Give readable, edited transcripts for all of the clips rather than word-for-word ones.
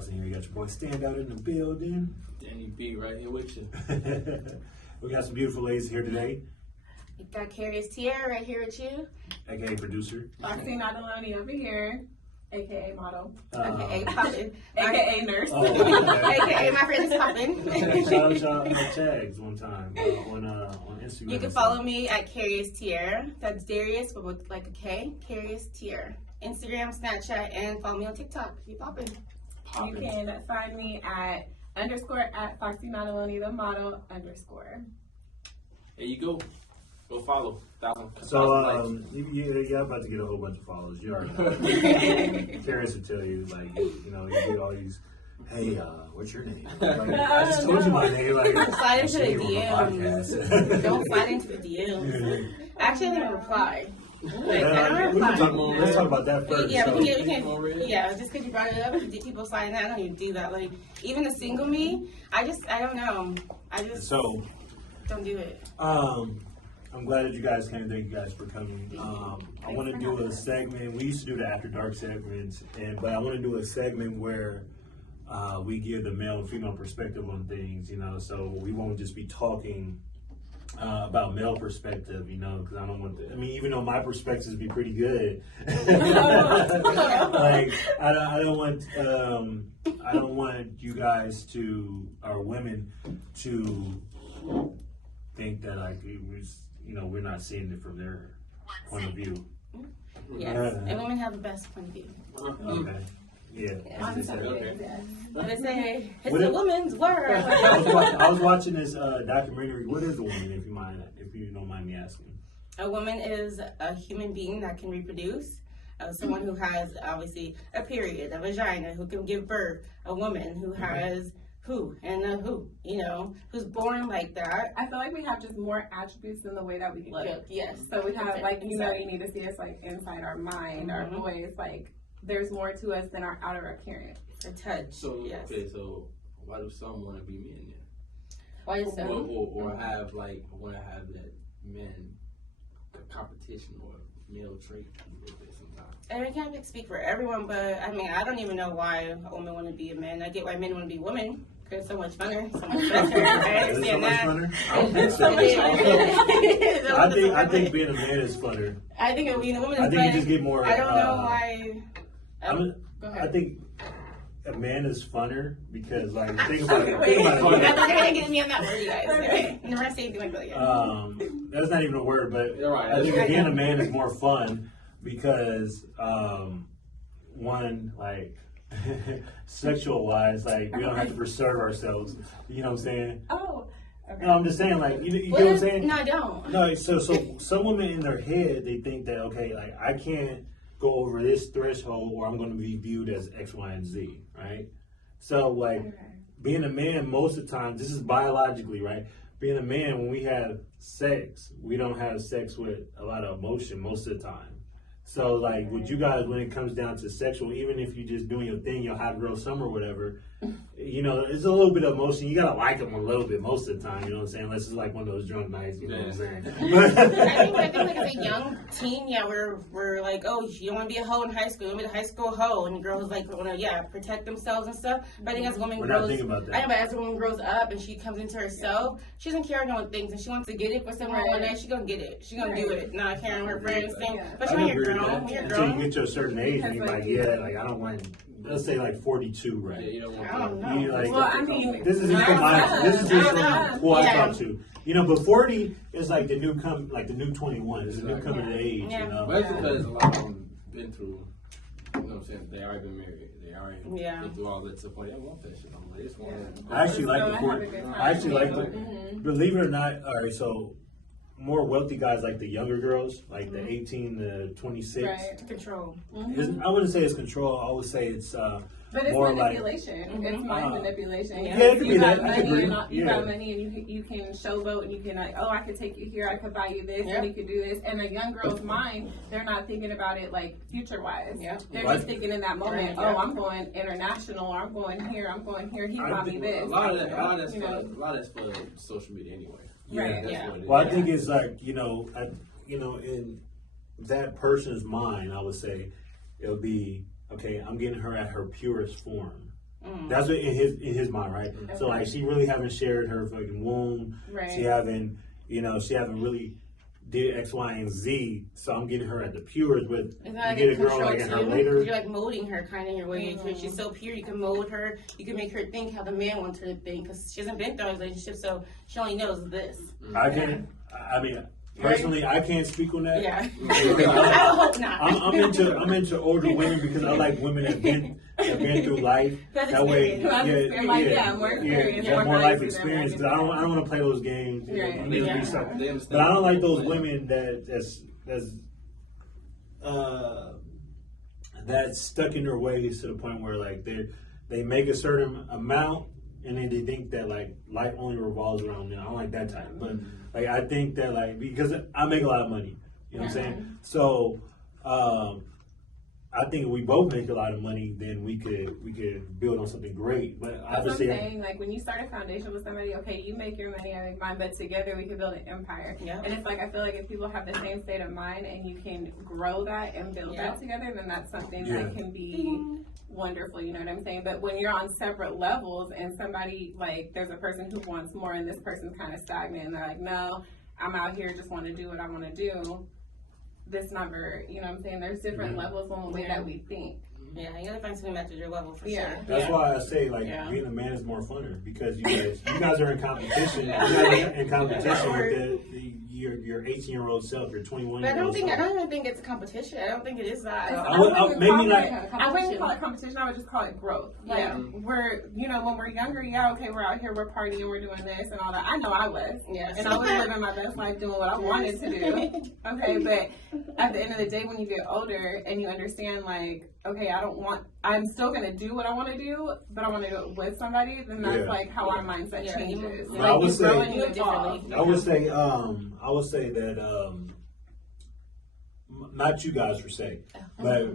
Talkz in here. You got your boy Stand Out in the building. Danny B right here with you. We got some beautiful ladies here today. You got Curious Tierra right here with you. AKA producer. Talkz over here, aka model, AKA Poppin. aka nurse, AKA my friend is Poppin. Shout out y'all tags one time on Instagram. You can follow me at Curious Tierra. That's Darius, but with like a K. Curious Tierra. Instagram, Snapchat, and follow me on TikTok. You poppin'. You can find me at _@FoxyNataloni, the model _. There you go. Go follow. So you're about to get a whole bunch of followers. You already know. Curious to tell you, like, you know, you do all these. Hey, what's your name? Like, I just told you my name. Like, don't slide into the DMs. Don't slide into the DMs. Actually, I didn't reply. Let's talk about that first. Yeah, just because you brought it up, people sliding that, I don't even do that. Like, even the single me, I don't know. Don't do it. I'm glad that you guys came. Thank you guys for coming. I want to do a segment. We used to do the After Dark segments, but I want to do a segment where we give the male and female perspective on things, you know, so we won't just be talking about male perspective, you know, because I don't want even though my perspectives be pretty good, like I don't want you guys or women to think that like it was, you know, we're not seeing it from their point of view. Yes, and women have the best point of view. Okay. Yeah. But it's a woman's world. I was watching this documentary. What is a woman, if you don't mind me asking? A woman is a human being that can reproduce. Someone who has obviously a period, a vagina, who can give birth. A woman who has who, you know, who's born like that. I feel like we have just more attributes than the way that we look. Yes. So we have like, you know, you need to see us like inside our mind, our voice, like there's more to us than our outer appearance. A touch. So yes. Okay, so why do some want to be men then? Why do some? Or have like want to have that men competition or male trait sometimes. And I can't speak for everyone, but I mean, I don't even know why a woman want to be a man. I get why men want to be women. It's so much funner, so much better. I understand that. I don't think so. I think being a man is funner. I think being a woman is funner. I think you just get more. I don't know why. I think a man is funner because, like, think about it. You're getting me on that word, you guys. Okay. Never say anything like that. That's not even a word, but right. I think being a man is more fun because, one, like, sexual wise, like, we don't have to preserve ourselves. You know what I'm saying? Oh. Okay. No, I'm just saying, like, you know what I'm saying? No, I don't. No, so some women in their head, they think that, okay, like, I can't go over this threshold or I'm going to be viewed as X, Y, and Z, right? So, like, being a man, most of the time, this is biologically, right? Being a man, when we have sex, we don't have sex with a lot of emotion most of the time. So, like, with you guys, when it comes down to sexual, even if you're just doing your thing, your hot girl summer or whatever, you know, it's a little bit of emotion. You gotta like them a little bit most of the time, you know what I'm saying? Unless it's like one of those drunk nights, you know what I'm saying? I think like as a young teen, we're like, oh, you don't want to be a hoe in high school. You want to be the high school hoe, and girls like want to protect themselves and stuff. But I think as a woman not thinking about that. I know, but as a woman grows up and she comes into herself, she doesn't care about things, and she wants to get it for someone one day. She's gonna get it. She's gonna do it. Not caring her friends thing. But you're a girl. Until you get to a certain age, and you're like, like, I don't want. Let's say like 42, right? Yeah, you don't want I don't know. Like, well, I mean, this is just from I talk to. You know, but 40 is like the new 21. It's a new coming of age, you know. But it's because a lot of them been through, you know what I'm saying? They already been married. They already been through all that to the point. I want that shit. I just want it. I actually like the 40. I actually like the. Believe it or not, all right. So more wealthy guys like the younger girls, like the 18 to 26. Right. Control. I wouldn't say it's control. I would say it's but it's more manipulation. Like, it's mind manipulation. Yeah, it could be that. I agree. You got money and you can showboat and you can like, oh, I could take you here, I could buy you this, and you could do this. And a young girl's mind, they're not thinking about it like future wise. Yeah. They're just thinking in that moment, I'm going international, or I'm going here, He bought me this. A lot of that's for social media anyway. Yeah. Well, I think it's like, you know, in that person's mind, I would say it'll be, okay, I'm getting her at her purest form. That's what in his mind, right? Okay. So like she really haven't shared her fucking womb. Right. She haven't really did X, Y, and Z. So I'm getting her at the pures with you get a girl like in her later. You're like molding her kind of in your way. She's so pure, you can mold her. You can make her think how the man wants her to think because she hasn't been through a relationship, so she only knows this. Personally, I can't speak on that. Yeah. I hope not. I'm into older women because I like women that have been through life. That way, more life experience. Because I don't want to play those games. But I don't like those women that's stuck in their ways to the point where like they make a certain amount and then they think that like life only revolves around them. I don't like that type. But like I think that like because I make a lot of money, you know what I'm saying? So I think if we both make a lot of money, then we could build on something great. But obviously, that's what I'm saying. Like when you start a foundation with somebody, okay, you make your money, I make mine, but together we can build an empire. Yeah. And it's like I feel like if people have the same state of mind and you can grow that and build that together, then that's something that can be wonderful. You know what I'm saying? But when you're on separate levels and somebody like there's a person who wants more and this person's kind of stagnant and they're like, no, I'm out here just want to do what I want to do. This never, you know what I'm saying? There's different levels on the way that we think. Yeah, you gotta find something that matches your level for sure. That's why I say like being a man is more funner because you guys are in competition. You guys are in competition with your 18-year-old self, your 21-year-old self. I don't even think it's a competition. I don't think it is that. I wouldn't call it competition. I would just call it growth. Like we're, when we're younger, we're out here, we're partying, we're doing this and all that. I know I was, and I was living my best life doing what I wanted to do. Okay, but at the end of the day, when you get older and you understand, like, okay, I'm still gonna do what I want to do, but I want to do it with somebody. Then that's like how our mindset changes. Like I would say that not you guys per se, but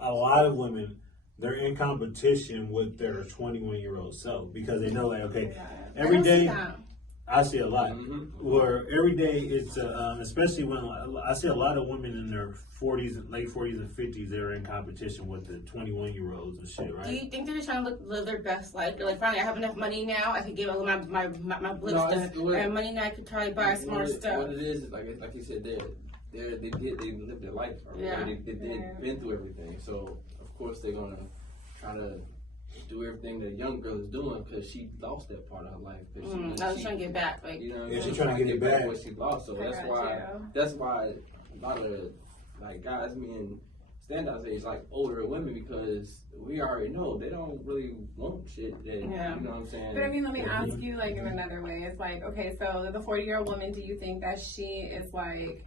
a lot of women, they're in competition with their 21-year-old self because they know like, okay, every day I see a lot where every day it's especially when I see a lot of women in their 40s, late 40s and 50s, they're in competition with the 21-year-olds and shit, right? Do you think they're just trying to live their best life? They're like, finally, I have enough money now. I can give all my blips done. I have money now. I could try to buy smart stuff. What it is like you said, they lived their life already. They've been through everything. So of course they're gonna try to do everything that a young girl is doing because she lost that part of her life. She's trying to get back. Like, she's trying to get it back. What she lost. So that's why a lot of like guys being standouts age like older women because we already know they don't really want shit. You know what I'm saying? But I mean, let me ask you like in another way. It's like, okay, so the 40-year-old woman, do you think that she is like?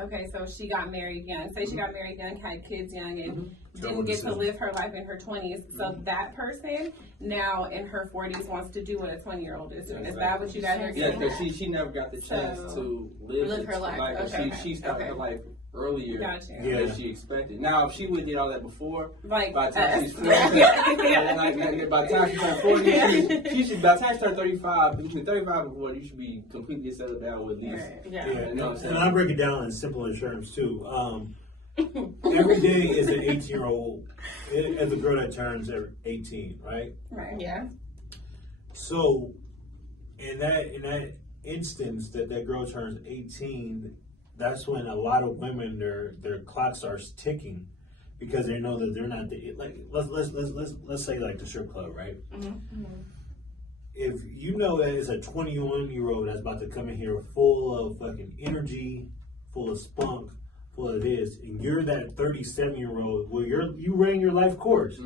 Okay, so she got married young. Say she got married young, had kids young, and didn't get to live her life in her 20s. So that person now in her 40s wants to do what a 20-year-old is doing. Is that what you guys are saying? Yeah, because she never got the chance to live her life. She started her life earlier than she expected. Now, if she would have did all that before, like by the time she's 40, by the time she turned 40, by the time she turned 35, between 35 and 40, you should be completely settled down with these. And I break it down in simple terms too. Every day is an 18-year-old, as a girl that turns 18, right? Right. Yeah. So, in that instance that girl turns 18. That's when a lot of women their clock starts ticking because they know that they're not like let's say like the strip club, right? If you know that it's a 21-year-old that's about to come in here full of fucking energy, full of spunk, full of this, and you're that 37-year-old, well, you ran your life course.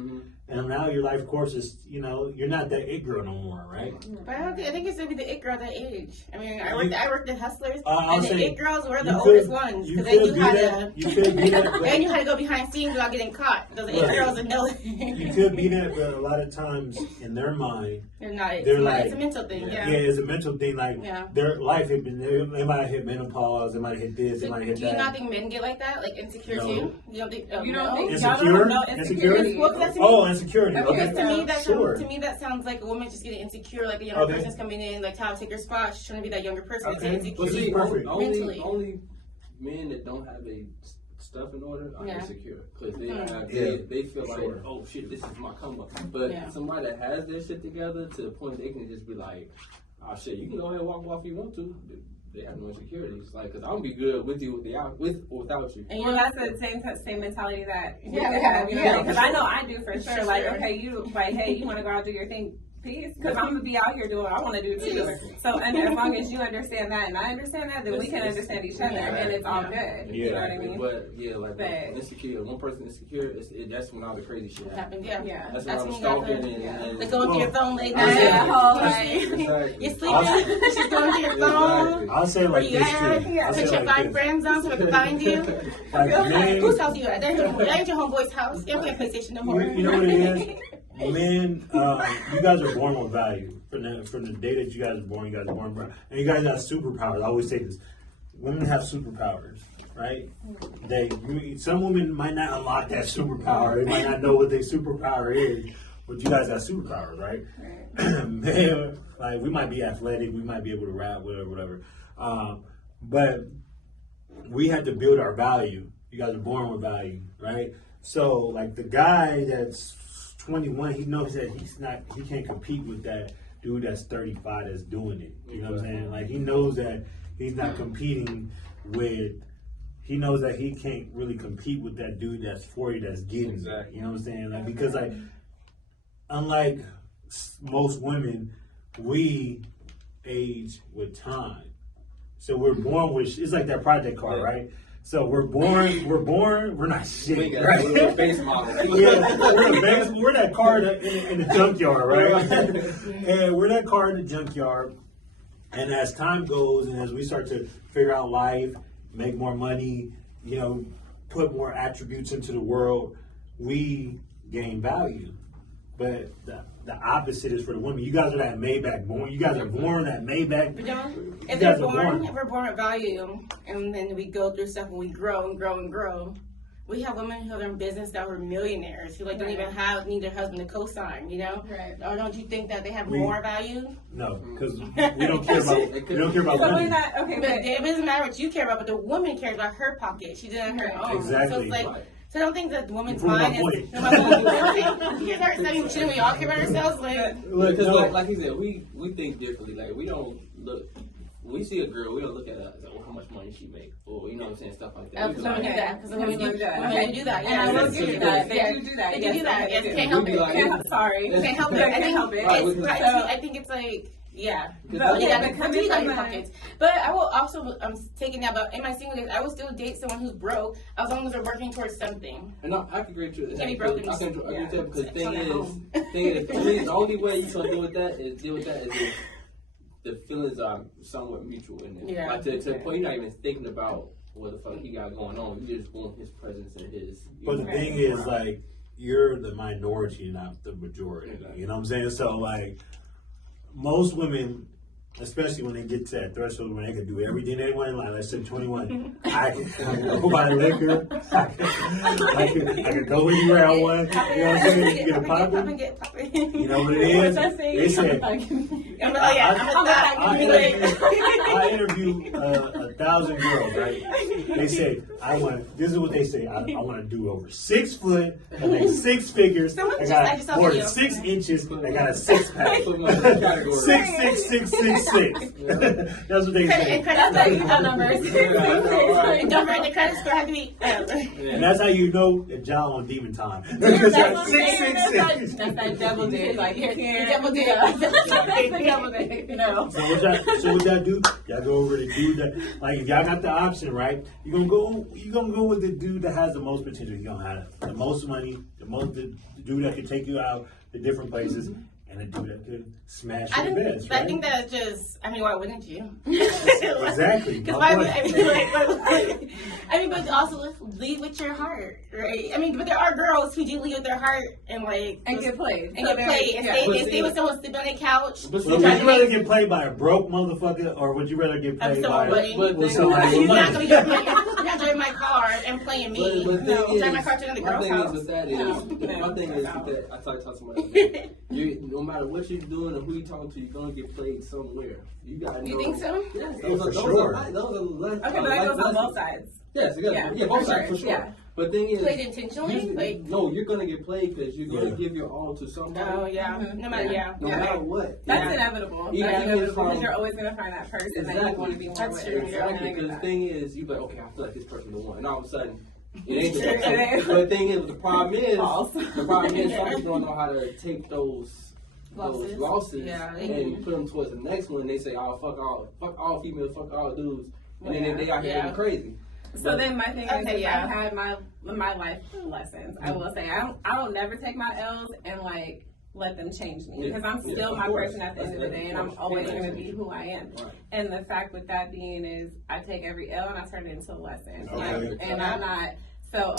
And now your life course is, you're not that it girl no more, right? But I think it's gonna be the it girl at that age. I mean, I worked at Hustlers, and the it girls were the oldest ones because then you had to go behind scenes without getting caught. Those it girls and no. You could be that, but a lot of times in their mind, they're like, it's a mental thing. Yeah, it's a mental thing. Like their life had been, they might have hit menopause, they might have hit this, they might have hit that. Do you not think men get like that, like insecure too? You don't think? You don't think insecurity? Oh, insecurity. Okay. To me, that sounds like a woman just getting insecure, like a younger person's coming in, like trying to take her spot. She's trying to be that younger person. Okay. Insecure. Only men that don't have a stuff in order are insecure because they feel like, oh shit, this is my come up. But somebody that has their shit together to the point they can just be like, oh shit, you can go ahead and walk off if you want to. They have no insecurities, like, because I'm gonna be good with you, with or without you. And that's the same mentality that because I know I do for sure. Like, okay, you like, hey, you want to go out and do your thing, peace, because I'm gonna be out here doing what I want to do too. So, and as long as you understand that and I understand that, then we can understand each other, and it's all good. You know what I mean? But insecure. One person insecure, that's when all the crazy shit happens. That's when I'm when stalking and they go to your phone late night. You're sleeping. She's going to your phone. I'll say it like this too. Put your 5 friends on so they can find you. Whose house are you at? That ain't your homeboy's house. You don't play PlayStation no more. You know what it is? Men, you guys are born with value. From the day that you guys are born, and you guys have superpowers. I always say this: women have superpowers, right? Some women might not unlock that superpower. They might not know what their superpower is, but you guys have superpowers, right? Man, like we might be athletic, we might be able to rap, whatever. But we have to build our value. You guys are born with value, right? So, like the guy that's 21, he knows that he can't compete with that dude that's 35 that's doing it. You know what I'm saying? Like he knows that he's not competing with. He knows that he can't really compete with that dude that's 40 that's getting it. You know what I'm saying? Like because like unlike most women, we age with time. So we're born with. It's like that project car, right? So we're born, we're not shit, right? We're a base model. We're that car in the junkyard, right? And we're that car in the junkyard. And as time goes and as we start to figure out life, make more money, put more attributes into the world, we gain value. But the opposite is for the women. You guys are that Maybach born. You guys are born that Maybach. If we're born with value, and then we go through stuff and we grow and grow and grow. We have women who are in business that were millionaires who don't even need their husband to co-sign. Right. Or don't you think that they have more value? No, because we don't care about women. But it doesn't matter what you care about, but the woman cares about her pocket. She did it on her own. Exactly. So I don't think that the woman's mind is. You guys are studying shit and we all care about ourselves. Like he said, we think differently. Like we don't look. When we see a girl, we don't look at her like, how much money she make, or you know what I'm saying, stuff like that. Because women do that. Because women do that. Yeah, I will give you that. They do that. They do that. Yes, can't help it. Sorry, can't help it. I think it's like. Yeah, but I will also taking that. But in my single days, I will still date someone who's broke as long as they're working towards something. And I can agree with you. I can agree with that because the only way you can deal with that is if the feelings are somewhat mutual in it. Yeah. Like to the point you're not even thinking about what the fuck he got going on. You just want his presence and his. But the thing is, like, you're the minority, not the majority. Exactly. You know what I'm saying? So like. Most women, especially when they get to that threshold when they can do everything they want, like let's say 21, I can go buy liquor, I can go anywhere I want, you know what I'm saying? Get a poppin'. You know what it is? They said, I interviewed 1,000 girls, right? They said, this is what they say, I want to do over 6 foot, I make 6 figures, I got more than 6 inches, I got a 6-pack. 6. That's what they say. That's how you know numbers. Don't write the credit score have to be. And that's how you know that John on demon time. That's that devil did. Like you can't. Devil did. So what y'all do? Y'all go over the dude that, like, if y'all got the option, right? You're gonna go with the dude that has the most potential. You're gonna have the most money, the dude that can take you out to different places. And a dude that could smash your beds, right? I think that's just, why wouldn't you? Exactly. Because but also lead with your heart, right? But there are girls who do lead with their heart and get played. And stay with someone sleep on their couch. Would you rather get played by a broke motherfucker or would you rather get played by somebody with money? You're not driving my car and playing me. Drive my car to another girl's house. My thing is that I talk to somebody. No matter what you're doing or who you're talking to, you're gonna get played somewhere. You gotta know. You think so? Yes. For sure. Those are less. Okay, but that goes on both sides. Yes, both sides for sure. Yeah. But the thing is, played intentionally. No, you're gonna get played because you're gonna give your all to somebody. Oh yeah, no matter what. That's inevitable. Because you're always gonna find that person that you want to be more with. Exactly. Because the thing is, you're like, okay, I feel like this person the one, and all of a sudden. It ain't the But the thing is, the problem is some people don't know how to take those losses and put them towards the next one. And they say, "Oh, fuck all females, fuck all dudes," and then they out here going crazy. So then my thing is, I've had my life lessons. I will say, I don't never take my L's and like let them change me because I'm still my person at the end of the day, and I'm always going to be who I am. Right. And the fact with that being is, I take every L and I turn it into a lesson, and I'm not. So,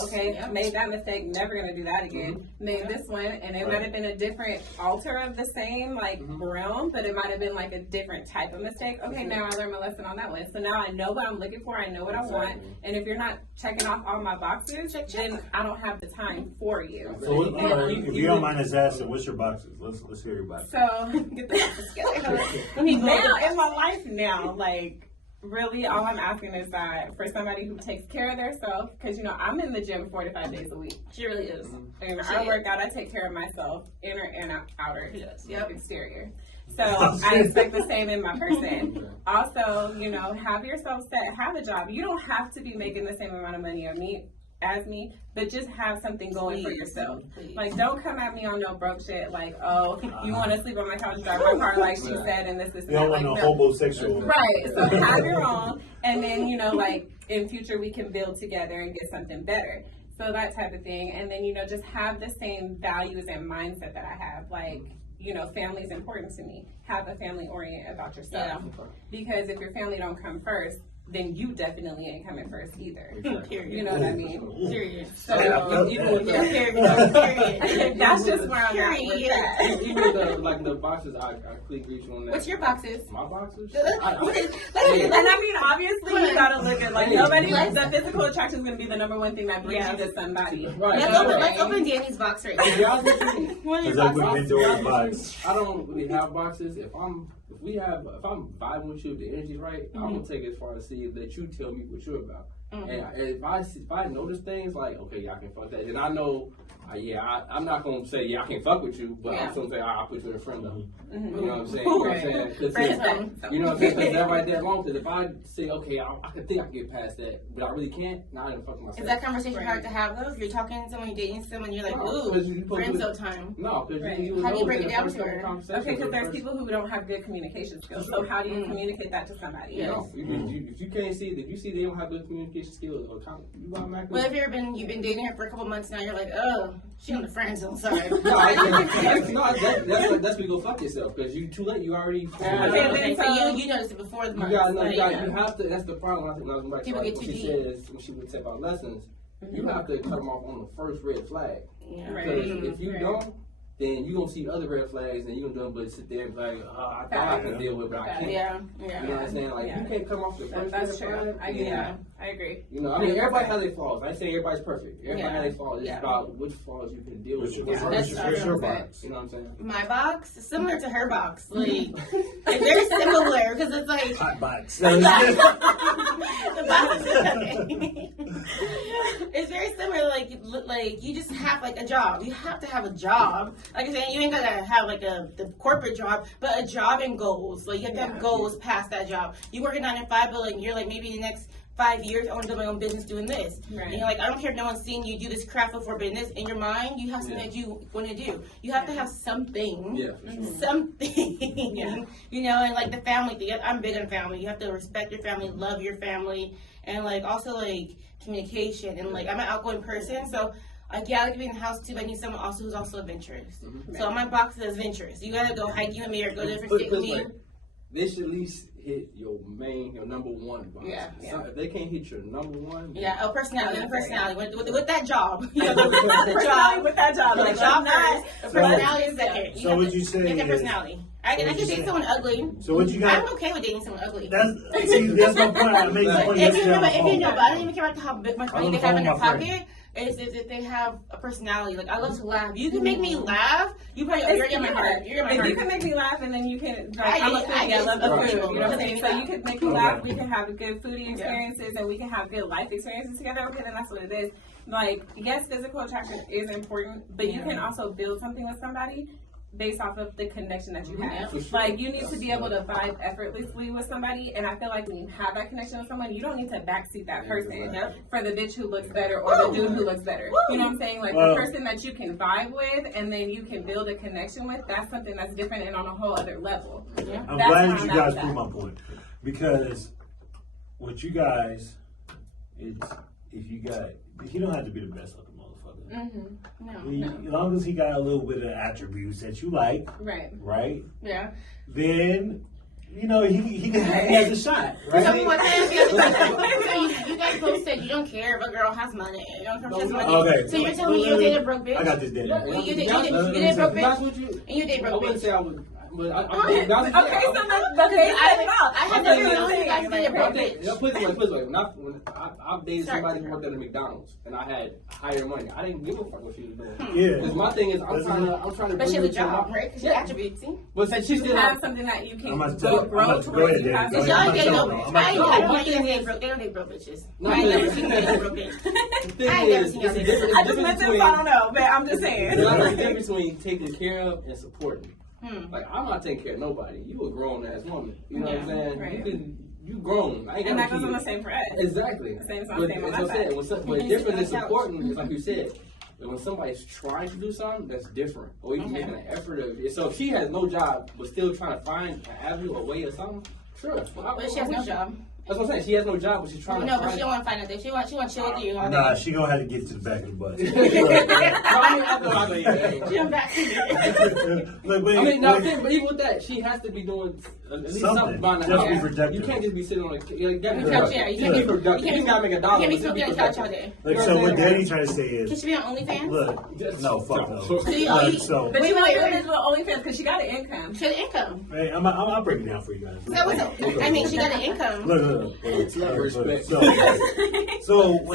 made that mistake, never going to do that again. Made this one, and it might have been a different alter of the same, realm, but it might have been, like, a different type of mistake. Okay, now I learned my lesson on that one. So now I know what I'm looking for. I know what I want. And if you're not checking off all my boxes, then I don't have the time for you. So, if you don't mind us asking, what's your boxes? Let's hear your boxes. So, get the boxes together. Now, in my life now, really, all I'm asking is that for somebody who takes care of themselves, because, I'm in the gym 4 to 5 days a week. She really is. And I work out, I take care of myself, inner and outer, exterior. So I expect the same in my person. Also, have yourself set, have a job. You don't have to be making the same amount of money as me, but just have something going for yourself. Like, don't come at me on no broke shit. Like, oh, you want to sleep on my couch, drive my car, like she said, and this. You don't want no homosexual. Right. So have your own, and then in future we can build together and get something better. So that type of thing, and then just have the same values and mindset that I have. Like, family is important to me. Have a family orient about yourself, because if your family don't come first, then you definitely ain't coming first either. Exactly. You know what I mean? Period. So, period. That's just where I'm at with that. Even the boxes, I clearly agree with you on that. What's your boxes? My boxes? Obviously, you gotta look at, nobody, the physical attraction is gonna be the number one thing that brings you to somebody. Right. Let's open Danny's box right now. I don't really have boxes. If I'm vibing with you, if the energy's right, I'm gonna take it as far as see that you tell me what you're about. And if I notice things like, okay, I can fuck that, then I know, I'm not gonna say, I can't fuck with you, but I'm gonna say, I'll put you in a friend zone. You know what I'm saying? You know what I'm saying? You know what I'm saying? Because that right there wrong. Because if I say, okay, I can think I can get past that, but I really can't, now I didn't fuck myself. Is that conversation hard to have though? If you're talking to someone, you're dating someone, you're like, ooh, friend zone time. No, because how do you break it down to her? Okay, because there's people who don't have good communication skills. So how do you communicate that to somebody? If you can't see that, you see they don't have good communication skills, well, if you've been dating her for a couple months now, you're like, oh, she on the friend zone. Sorry. That's when you go fuck yourself because you too late. You already. Okay, so you noticed it before the month. You have to. That's the problem. I think when I was back to what she says when she would take out lessons, you have to cut them off on the first red flag. Because if you don't, then you're going to see other red flags and you're going to do but sit there and be like, I thought I could deal with it, but I can't. You know what I'm saying? Like, you can't come off the first red flag. I agree. Everybody has their flaws. I say everybody's perfect. Everybody has their flaws. It's about which flaws you can deal with. What's your box? You know what I'm saying? My box is similar to her box. Like, they're similar because it's like... Hot box. The box is it's very similar. Like you just have like a job. You have to have a job. Like I said, you ain't gotta have like the corporate job, but a job and goals. Like you have to have goals past that job. You work at 9 to 5, but like you're like maybe the next 5 years I want to build my own business doing this. And you're like, I don't care if no one's seeing you do this craft before, but in your mind, you have something that you want to do. You have to have something. Something. And like the family thing. I'm big on family. You have to respect your family, love your family, and like also like communication. And like I'm an outgoing person, so I like to be in the house too, but I need someone also who's also adventurous. So my box is adventurous. You gotta go hiking with me or go to a different state with me. They should at least hit your number one box. So if they can't hit your number one, a personality with that job. With that job, like job first. The personality is second. So would you say get that personality? I can date someone ugly. So what you got? I'm okay with dating someone ugly. That's my point. I make the point. If you know, but I don't even care about how much money they have in their pocket. is that they have a personality. Like, I love to laugh. You can make me laugh. You're in my heart. You're in my heart. You can make me laugh, and then you can. Like, I'm a foodie. I love the food. You know what I'm saying? So you can make me laugh. We can have good foodie experiences, and we can have good life experiences together. Okay, then that's what it is. Like, yes, physical attraction is important, but you can also build something with somebody based off of the connection that you have. Sure. Like, you need to be able to vibe effortlessly with somebody, and I feel like when you have that connection with someone, you don't need to backseat that person for the bitch who looks better or the dude who looks better. You know what I'm saying? Like, the person that you can vibe with and then you can build a connection with, that's something that's different and on a whole other level. Yeah. I'm glad you guys proved my point, because with you guys, it's he don't have to be the best looking motherfucker. No. As long as he got a little bit of attributes that you like, right? Yeah. Then he has a shot, right? So you guys both said you don't care if a girl has money. You don't care if she has money. Okay. So you're telling me you dated a broke bitch? I got this, Daniel. You did broke bitch? And you date broke bitch? I wouldn't say I would. But I have to dated broke bitch. Put it away. When I've dated somebody who worked at a McDonald's and I had higher money, I didn't give a fuck what she was doing. Yeah. Because my thing is, I'm trying to. But she has a job, right? Because she attributes. But since she still have something that you can grow towards. They don't date broke bitches. I ain't never seen a broke bitch. I just met them, so I don't know, but I'm just saying. There's a difference between taking care of and supporting. Like, I'm not taking care of nobody. You a grown ass woman. You know what I'm saying? Right. You grown. I ain't and that goes on the same for us. Exactly. Same on the same. But different than supporting is like you said. When somebody's trying to do something, that's different. Or you making an effort of it. So if she has no job but still trying to find an avenue, a way or something, sure. But she has no job. That's what I'm saying. She has no job, but she's trying to. No, but she don't want to find nothing. She want to chill with you. Nah, she gonna have to get to the back of the bus. But even with that, she has to be doing at least something behind the house. You can't just be sitting on the couch. You can't be productive. You gotta make a dollar. You can't be sitting on the couch all day. Like, so what Daddy trying to say is, can she be on OnlyFans? Look, no, fuck no. But you want to do OnlyFans because she got an income. She got an income. Hey, I'll break it down for you guys. I mean, she got an income. Look. So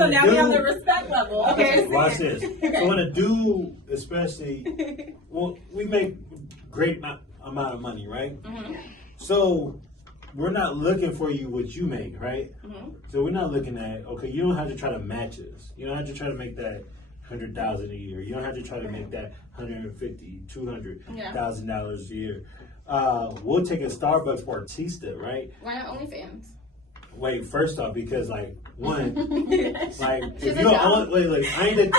now we have the respect level. Okay. Watch this. So when a dude, especially, we make great amount of money, right? Mm-hmm. So we're not looking for you what you make, right? Mm-hmm. So we're not looking at, okay, you don't have to try to match us. You don't have to try to make that $100,000 a year. You don't have to try to make that $150,000, $200,000 a year. We'll take a Starbucks barista, right? Why not OnlyFans? Wait, first off, because like one, like if you don't wait, I ain't.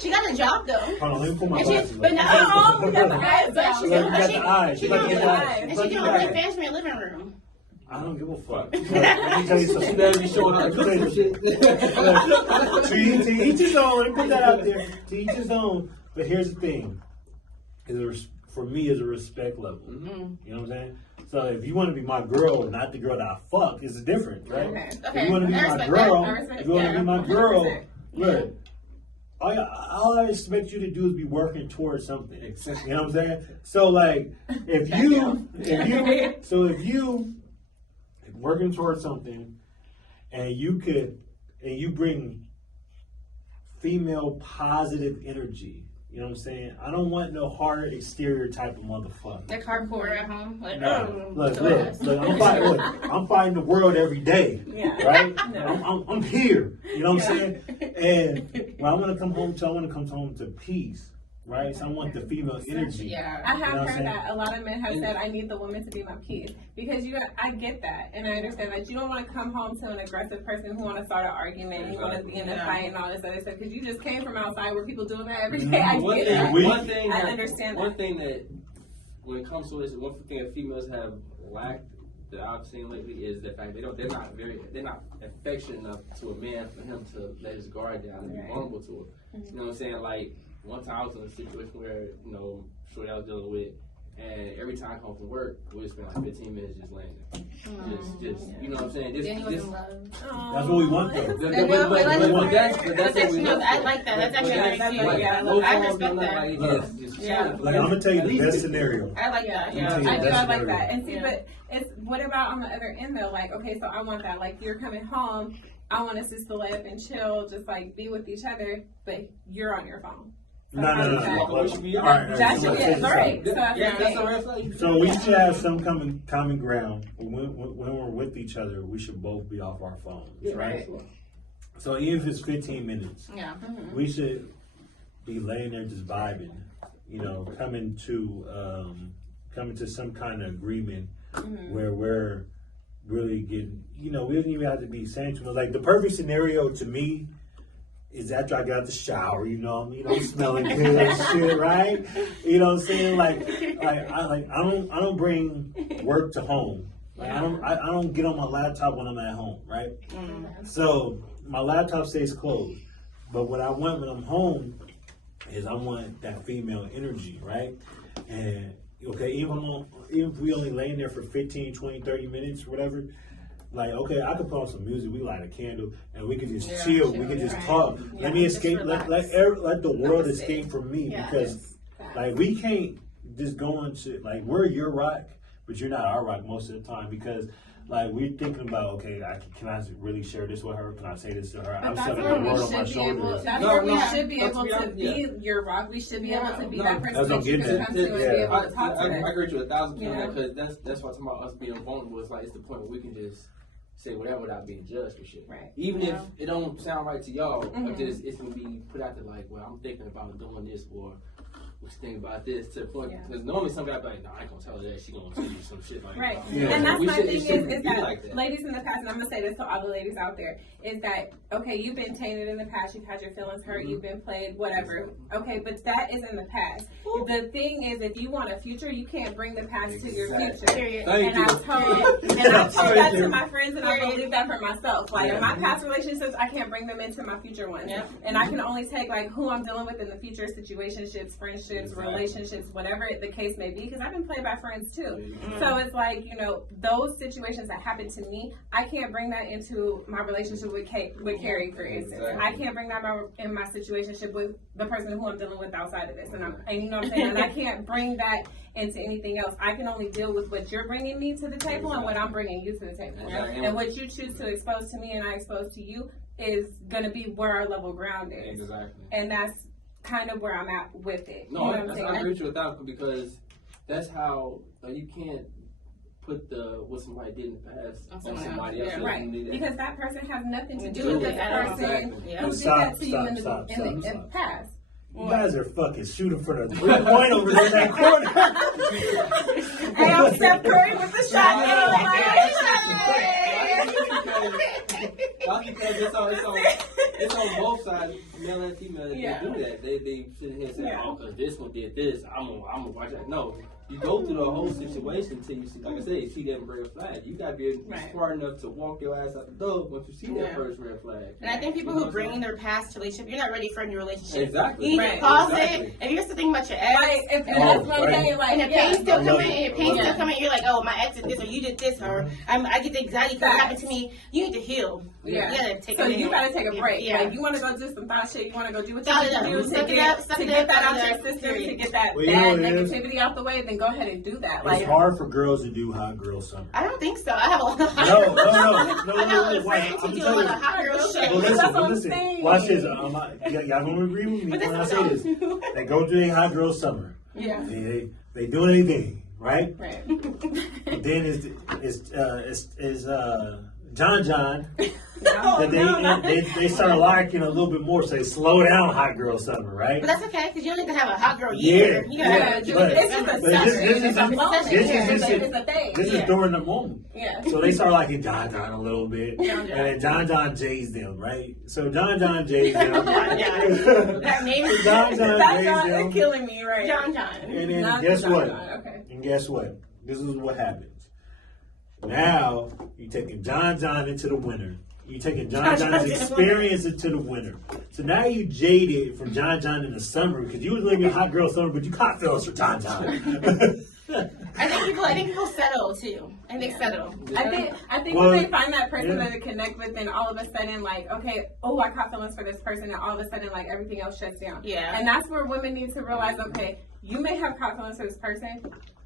She got a job though. Hold on, let me pull my glasses. But now, we got the eyes. She got the eyes. She got the eyes. And she do OnlyFans from your living room. I don't give a fuck. Let me tell you something. She better be showing out the shit. To each his own. Let me put that out there. To each his own. But here's the thing: for me, is a respect level. Mm-hmm. You know what I'm saying? So if you want to be my girl, not the girl that I fuck, it's different, right? Okay. If you want to be my girl, look, all I expect you to do is be working towards something. You know what I'm saying? So like, if you working towards something, and you bring female positive energy. You know what I'm saying? I don't want no hard exterior type of motherfucker. Like hardcore at home? Like, look, I'm fighting the world every day. Yeah. Right? No. I'm here. You know what I'm saying? And when I want to come home to peace. Right? So I want the female energy. Yeah. I have heard that. A lot of men have said, I need the woman to be my peace. Because I get that. And I understand that you don't want to come home to an aggressive person who want to start an argument. You want to be in a fight and all this other stuff. Because you just came from outside where people doing that every day. I get that. I understand that. One thing that, when it comes to this, one thing that females have lacked that I've seen lately is the fact they're not affectionate enough to a man for him to let his guard down and be vulnerable to it. Mm-hmm. You know what I'm saying? Like, one time I was in a situation where, shorty I was dealing with, and every time I come from work, we would spend like 15 minutes just laying there. Just you know what I'm saying? That's what we want, though. That's what we want. I like that. That's actually nice. I respect that. Like, I'm going to tell you the best scenario. I like that. I like that. And see, but it's what about on the other end, though? Like, okay, so I want that. Like, you're coming home, I want us just to lay up and chill, just like be with each other, but you're on your phone. So No. That should be it. Right. So we should have some common ground. When we're with each other, we should both be off our phones, right? So even if it's 15 minutes, we should be laying there just vibing, coming to some kind of agreement where we're really getting, we don't even have to be sensual. Like the perfect scenario to me is after I got out the shower, I'm smelling good and shit, right? You know what I'm saying? I don't bring work to home. Like I don't get on my laptop when I'm at home, right? So my laptop stays closed. But what I want when I'm home is I want that female energy, right? And okay, even if we only laying there for 15, 20, 30 minutes or whatever, like, okay, I could put on some music, we light a candle, and we could just chill, we could just talk. Let me escape, let the world escape from me, because, like, we can't just go into, like, we're your rock, but you're not our rock most of the time, because, like, we're thinking about, okay, can I really share this with her? Can I say this to her? I'm shoving the world on my shoulders. That's where we should be able to be your rock. We should be able to be that person that you can come to and be able to talk to. I agree with you 1,000%, because that's why I'm talking about us being vulnerable. It's like, it's the point where we can just say whatever without being judged for shit. Right. Even if it don't sound right to y'all, but just it's gonna be put out there like, well, I'm thinking about doing this, or what you think about this, to the point because normally some guy be like, no, I ain't gonna tell her that. She gonna tell you some shit like right. that. And that's my thing is that, like ladies in the past, and I'm gonna say this to all the ladies out there, is that okay, you've been tainted in the past, you've had your feelings hurt, you've been played, whatever. Okay, but that is in the past. The thing is, if you want a future, you can't bring the past to your future. And I've told that to my friends, and I believe that for myself. Like in my past relationships, I can't bring them into my future ones. And I can only take like who I'm dealing with in the future, situationships, friendships, relationships, whatever the case may be, because I've been played by friends too. So it's like, those situations that happen to me, I can't bring that into my relationship with Carrie, for instance. I can't bring that in my situationship with the person who I'm dealing with outside of this. And you know what I'm saying? And I can't bring that into anything else. I can only deal with what you're bringing me to the table and what I'm bringing you to the table. And what you choose to expose to me and I expose to you is going to be where our level ground is. Exactly. And that's kind of where I'm at with it. No, I agree with you with that, because that's how you can't put what somebody did in the past on somebody else. Right. Because that person has nothing to do with this person who did that to you in the past. You guys are fucking shooting for the 3-point over there in that corner. Hey, I'm Steph Curry with the shot. Because it's on both sides, male and female. They do that. They sit here and say, "Oh, because this one did this, I'm gonna watch that." No, you go through the whole situation until you see, like I said, you see that red flag. You gotta be smart enough to walk your ass out the door once you see that first red flag. And I think people who bring in their past to relationship, you're not ready for a new relationship. Exactly. You need to pause it. If you're still thinking about your ex, and that's one thing, like, and the pain's still coming, you're like, oh, my ex did this, or you did this, or I get the anxiety because it happened to me. You need to heal. You gotta take you gotta take a break. Like, you want to go do some thought shit. You want to go do what you need to do to get that out your system, to get that bad negativity out the way. Then go ahead and do that. It's hard for girls to do hot girl summer. I don't think so. I have a lot of hot girl No. friends who do a lot of hot girl shit. Listen. Watch this. Y'all gonna agree with me when I say this. They go through a hot girl summer. Yeah. They do anything, right? Right. Then it's John. They start liking a little bit more, so they slow down hot girl summer, right? But that's okay, because you don't need to have a hot girl year. This is during the moment. Yeah. So they start liking John a little bit, and then John J's them, right? So John J's them. That name is John J's them. It's killing me, right? John. And then guess what? Okay. And guess what? This is what happens. Now, you're taking John into the winter. You're taking John's experience into the winter. So now you jaded from John in the summer because you was living a hot girl summer, but you caught feelings for John. I think people settle too. I think settle. I think when they find that person that they connect with, then all of a sudden, like, okay, I caught feelings for this person, and all of a sudden, like, everything else shuts down. Yeah. And that's where women need to realize, okay, you may have caught feelings for this person,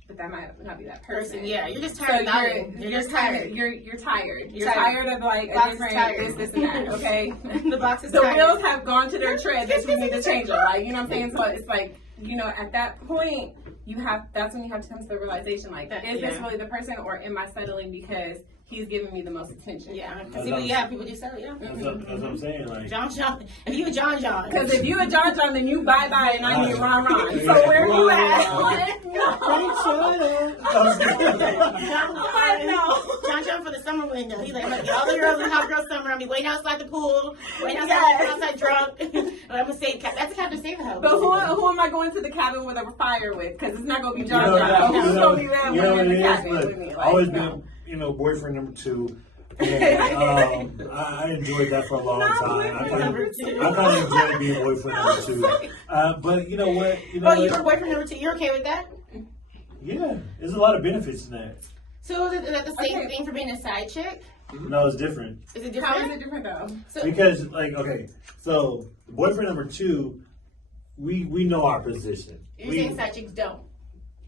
but that might not be that person. Yeah, you're just tired. So you're just tired. You're tired. You're tired of like a different this and that. Okay, the box is the tired. wheels have gone to their tread. That we need to change it. Like, you know what I'm saying? So it's like, you know, at that point, that's when you have to come to the realization, like, is this really the person, or am I settling because he's giving me the most attention? Yeah, because people do settle. Yeah, that's what I'm saying. Like John, if you a John, because if you a John, then you bye and I need Ron. So where you at? John for the summer window. He's like, look, all the girls in hot girl summer. I'll be waiting outside the pool, waiting outside drunk. But I'm gonna say that's a Captain Save the House. But who am I going to the cabin with a fire with? Because it's not gonna be John. Who's gonna be there in the cabin with me? Always been, boyfriend number 2. And, I enjoyed that for a long time. I kind of enjoyed being boyfriend number 2. But you know what? You were boyfriend number 2. You're okay with that? Yeah, there's a lot of benefits in that. So is that the same thing for being a side chick? No, it's different. Is it different? How is it different though? Because so boyfriend number 2, we know our position. You're saying side chicks don't.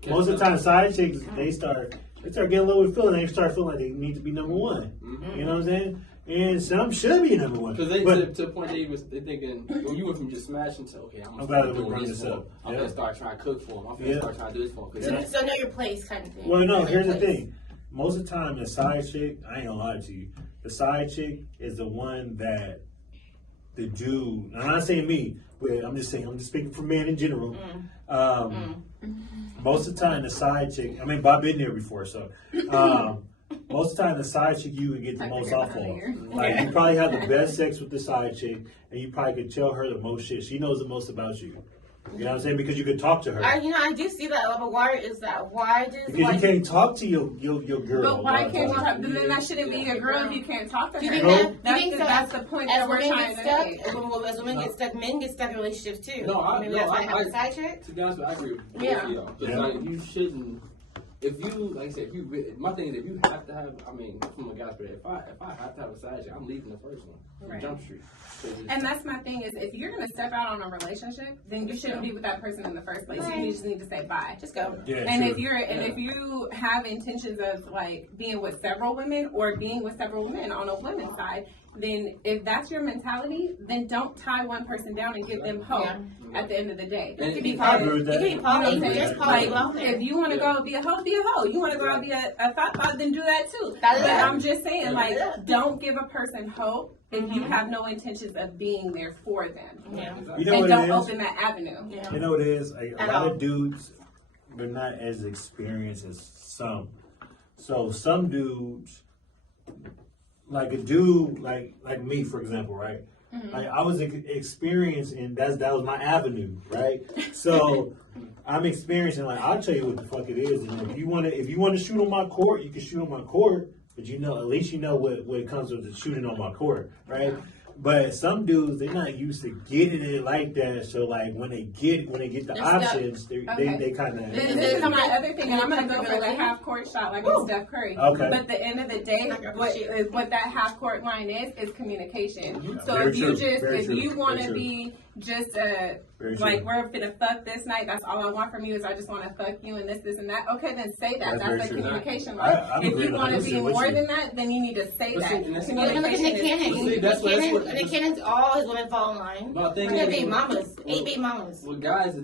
Most of the time, side chicks they start getting a little bit feeling. They start feeling like they need to be number 1. Mm-hmm. You know what I'm saying? And some should be number 1. Because to the point they thinking, you went from just smashing to I'm glad we bring this up. I'm gonna start trying to cook for him. I'm gonna start trying to do this for him. So know your place, kind of thing. Well, no. Here's the thing. Most of the time, the side chick, I ain't gonna lie to you. The side chick is the one that the dude. I'm not saying me, but I'm just speaking for men in general. Most of the time, the side chick. I mean, I've been there before, so. Most of the time, the side chick you would get the most off on. Like, you probably have the best sex with the side chick, and you probably could tell her the most shit. She knows the most about you. You know what I'm saying? Because you could talk to her. I do see that. But why is that? Why does? Because you can't talk to your girl. But why can't you talk? Then that shouldn't be your girl if you can't talk to her. Do you think that's the point that we're trying to make? As women get stuck, men get stuck in relationships too. That's why I have a side chick. To be honest with you, I agree with y'all. Because like, you shouldn't. If you, like I said, my thing is, if you have to have, I mean, from a guy's perspective, if I have to have a side chick, I'm leaving the first one. Right. Jump Street. And that's my thing is, if you're going to step out on a relationship, then you shouldn't be with that person in the first place. Right. You just need to say bye. Just go. Yeah, and if you have intentions of like being with several women or being with several men on a women's side, then if that's your mentality, then don't tie one person down and give them hope at the end of the day. It could be poly. If you want to go be a hoe, be a hoe. You want to go out be a thought, then do that too. But I'm just saying, like, don't give a person hope if you have no intentions of being there for them. Yeah. You know and what don't it is? open that avenue. Yeah. You know what it is? Like, a lot of dudes, they're not as experienced as some. So some dudes, like a dude like me, for example, right? Mm-hmm. Like, I was experienced, and that was my avenue, right? So I'm experiencing, like, I'll tell you what the fuck it is. And if you want to shoot on my court, you can shoot on my court. But at least you know what it comes with the shooting on my court, right? Yeah. But some dudes, they're not used to getting it like that. So like when they get the options, they kind of. This is my other thing, and I'm gonna go for the half court shot like with Steph Curry. Okay. But at the end of the day, what that half court line is communication. So Very if you want to be just like we're gonna fuck this night, that's all I want from you is I just want to fuck you and this and that. Okay, then say that. That's a communication line. If you want to be more than that, then you need to say that. Communication is Nick Cannon's all his women fall in line. We're gonna be mamas. 8 big mamas. Well, guys,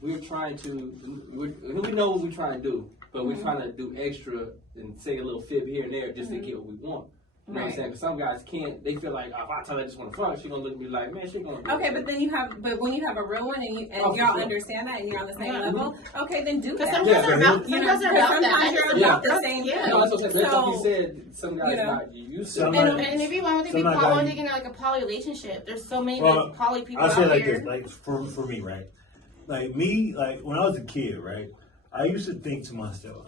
we're trying to. We know what we're trying to do, but we're trying to do extra and say a little fib here and there just to get what we want. You know what I'm saying? Because some guys can't. They feel like, if I tell her I just want to fuck, she's gonna look at me like, man, she's gonna. Okay, but then when you have a real one and y'all understand that and you're on the same level, okay, then do that. Some guys are about that. You're about the same. Yeah. No, that's what you said. Some guys not used to. And if you want to be like a poly relationship, there's so many poly people out there. I'll say like this, like for me, right? Like me, like when I was a kid, right? I used to think to myself,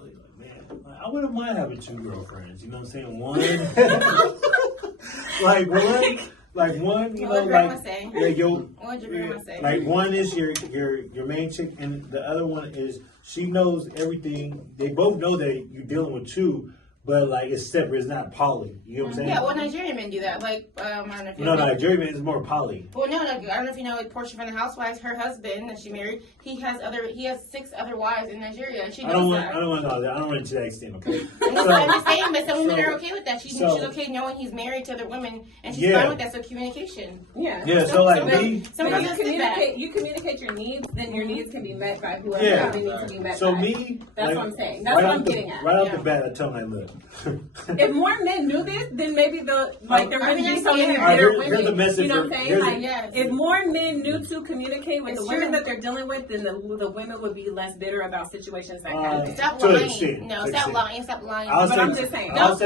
I wouldn't mind having 2 girlfriends. You know what I'm saying? One, like one, you know, like what did your grandma say? Like one is your main chick, and the other one is she knows everything. They both know that you're dealing with 2, But like it's separate, it's not poly. You know what I'm saying? Yeah, well, Nigerian men do that. Like, I don't know if you know. Nigerian men is more poly. Well, no, like, I don't know if you know, like Portia from the Housewives, her husband that she married, he has 6 other wives in Nigeria. And she knows that. I don't want to know that. I don't want to that extent. Okay. I'm just saying, but some women are okay with that. She's okay knowing he's married to other women, and she's fine with that. So communication. Yeah. You communicate your needs, then your needs can be met by whoever they need to be met. So by. That's what I'm saying. That's what I'm getting at. Right off the bat, I tell them, look. If more men knew this, then maybe there wouldn't be so many bitter women. You know what I'm saying? If more men knew to communicate with the women that they're dealing with, then the women would be less bitter about situations that happen. Stop lying. No, stop lying. But I'm just saying. Don't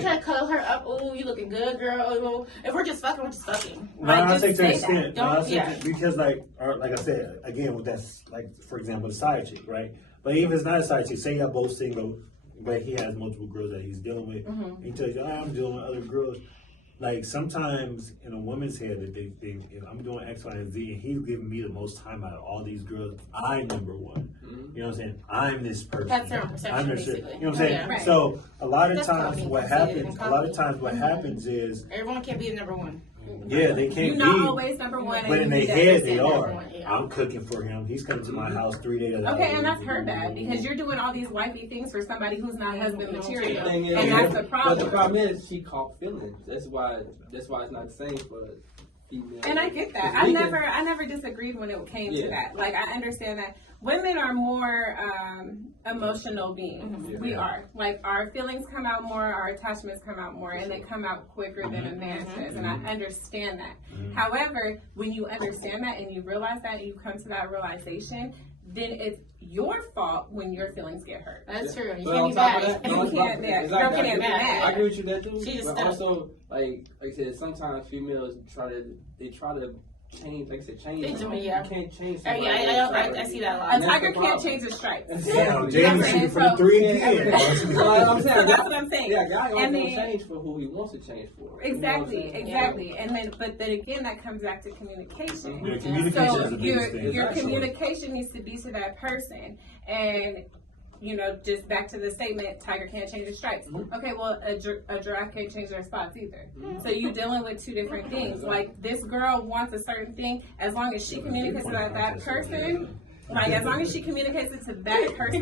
try to cuddle her up. Oh, you looking good, girl. If we're just fucking, we're just fucking. I'll say to an extent. Because like I said, again, that's like, for example, the side chick, right? But even if it's not a side chick, say you're both single, but he has multiple girls that he's dealing with. Mm-hmm. He tells you, I'm dealing with other girls. Like sometimes in a woman's head, that they think, if I'm doing X, Y, and Z, and he's giving me the most time out of all these girls, I'm number one. Mm-hmm. You know what I'm saying? I'm this person. That's their perception, basically. You know what I'm saying? Yeah, right. So a lot of times what happens is everyone can't be a number one. Yeah, they can't be. You're not always number one. But in their head, they are. I'm cooking for him. He's coming to my house 3 days a day. Okay, and that's her bad because you're doing all these wifey things for somebody who's not husband material, and that's the problem. But the problem is she caught feelings. That's why it's not the same for female. And I get that. I never disagreed when it came to that. Like I understand that women are more emotional beings. Mm-hmm. We are. Like our feelings come out more, our attachments come out more, and they come out quicker than a man says. And I understand that. Mm-hmm. However, when you understand that and you realize that and you come to that realization, then it's your fault when your feelings get hurt. That's true. You can't be mad. You can't be mad. I agree with you that too. But also, like I said, sometimes females try to change, like I said, change. They do, You can't change. I see that a lot. A tiger can't change his stripes. Jamie shooting for the 3 again. That's what I'm saying. Yeah, guy always change for who he wants to change for. Exactly. And then, but then again, that comes back to communication. Yeah, communication is the biggest thing. Your communication needs to be to that person, and just back to the statement, tiger can't change his stripes. Mm-hmm. Okay, well, a giraffe can't change their spots either. Mm-hmm. So you're dealing with two different things. Like, this girl wants a certain thing, as long as she communicates to that person, like, as long as she communicates it to that person,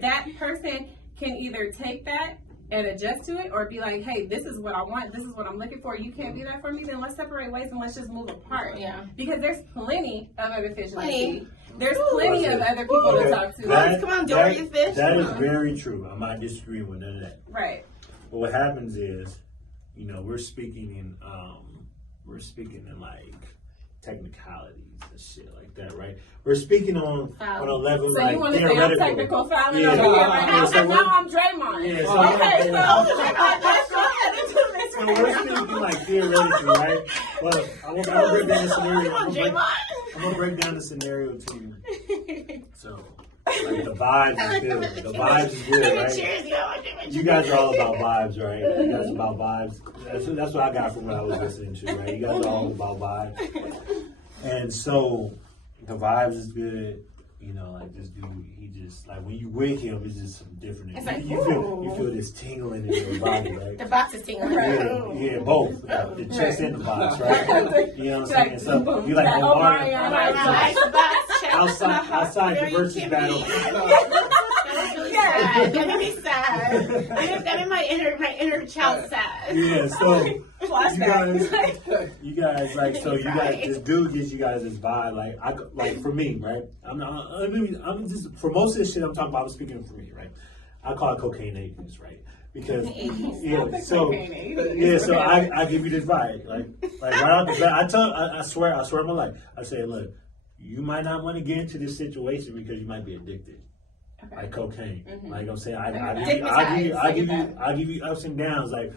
that person can either take that and adjust to it, or be like, hey, this is what I want, this is what I'm looking for, you can't do that for me, then let's separate ways and let's just move apart. Yeah. Because there's plenty of other fish in the sea. There's plenty of other people to talk to. Come on, Dorian fish. That is very true. I'm not disagreeing with none of that. Right. But what happens is, we're speaking in like technicalities and shit like that, right? We're speaking on a level so like you want to say I'm technical fouling over here right now? So now I'm Draymond. Yeah, so we're speaking like theoretically, right? Well, I'm gonna break down the scenario. I'm gonna break down the scenario to you. So, like, the vibes is good. The vibes is good, right? You guys are all about vibes, right? You guys are about vibes. That's what I got from what I was listening to, right? You guys are all about vibes. And so, the vibes is good. Like this dude, he just, like, when you with him, it's just some different. It's like, you feel this tingling in your body, right? The box is tingling. Yeah, both. The chest and the box, right? You know what I'm saying? So, you like, outside the versus battle. That made me sad. That made my inner child sad. Yeah, so you guys, like, so you guys, this dude gives you guys this vibe, like for me, right? I'm just, for most of this shit I'm talking about, I'm speaking for me, right? I call it cocaine agents, right? Because so I give you this vibe, like right out the bat. I swear on my life, I say, look, you might not want to get into this situation because you might be addicted. Okay. Like cocaine. Mm-hmm. Like I'm saying, I give you ups and downs. Like,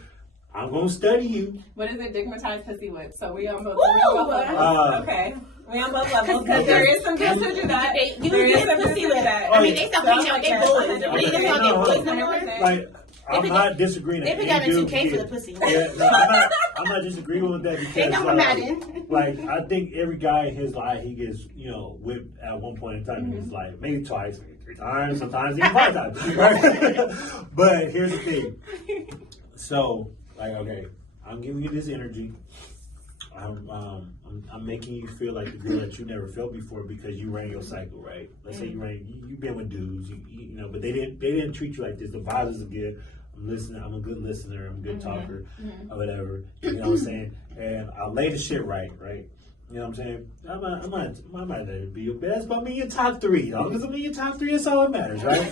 I'm gonna study you. What is it? Digmatized pussy whip. So we on both levels. Okay. We on both levels because there is some dudes who do that. There is some dudes who do that. I mean, they stop reaching out their boys. Like, I'm not disagreeing. They pick out a 2K for the pussy. Yeah, no, I'm not disagreeing with that because like I think every guy in his life he gets whipped at one point in time in his life, maybe twice, maybe 3 times, sometimes even 5 times. Right? But here's the thing. So like, okay, I'm giving you this energy. I'm making you feel like the girl that you never felt before because you ran your cycle, right? Let's say you've been with dudes, but they didn't treat you like this. The vibes are good. I'm listening. I'm a good listener. I'm a good talker, or whatever. You know what I'm saying? And I'll lay the shit right? You know what I'm saying? I might not be your best, but I'm in your top 3. As long as I'm in your top 3, that's all that matters, right?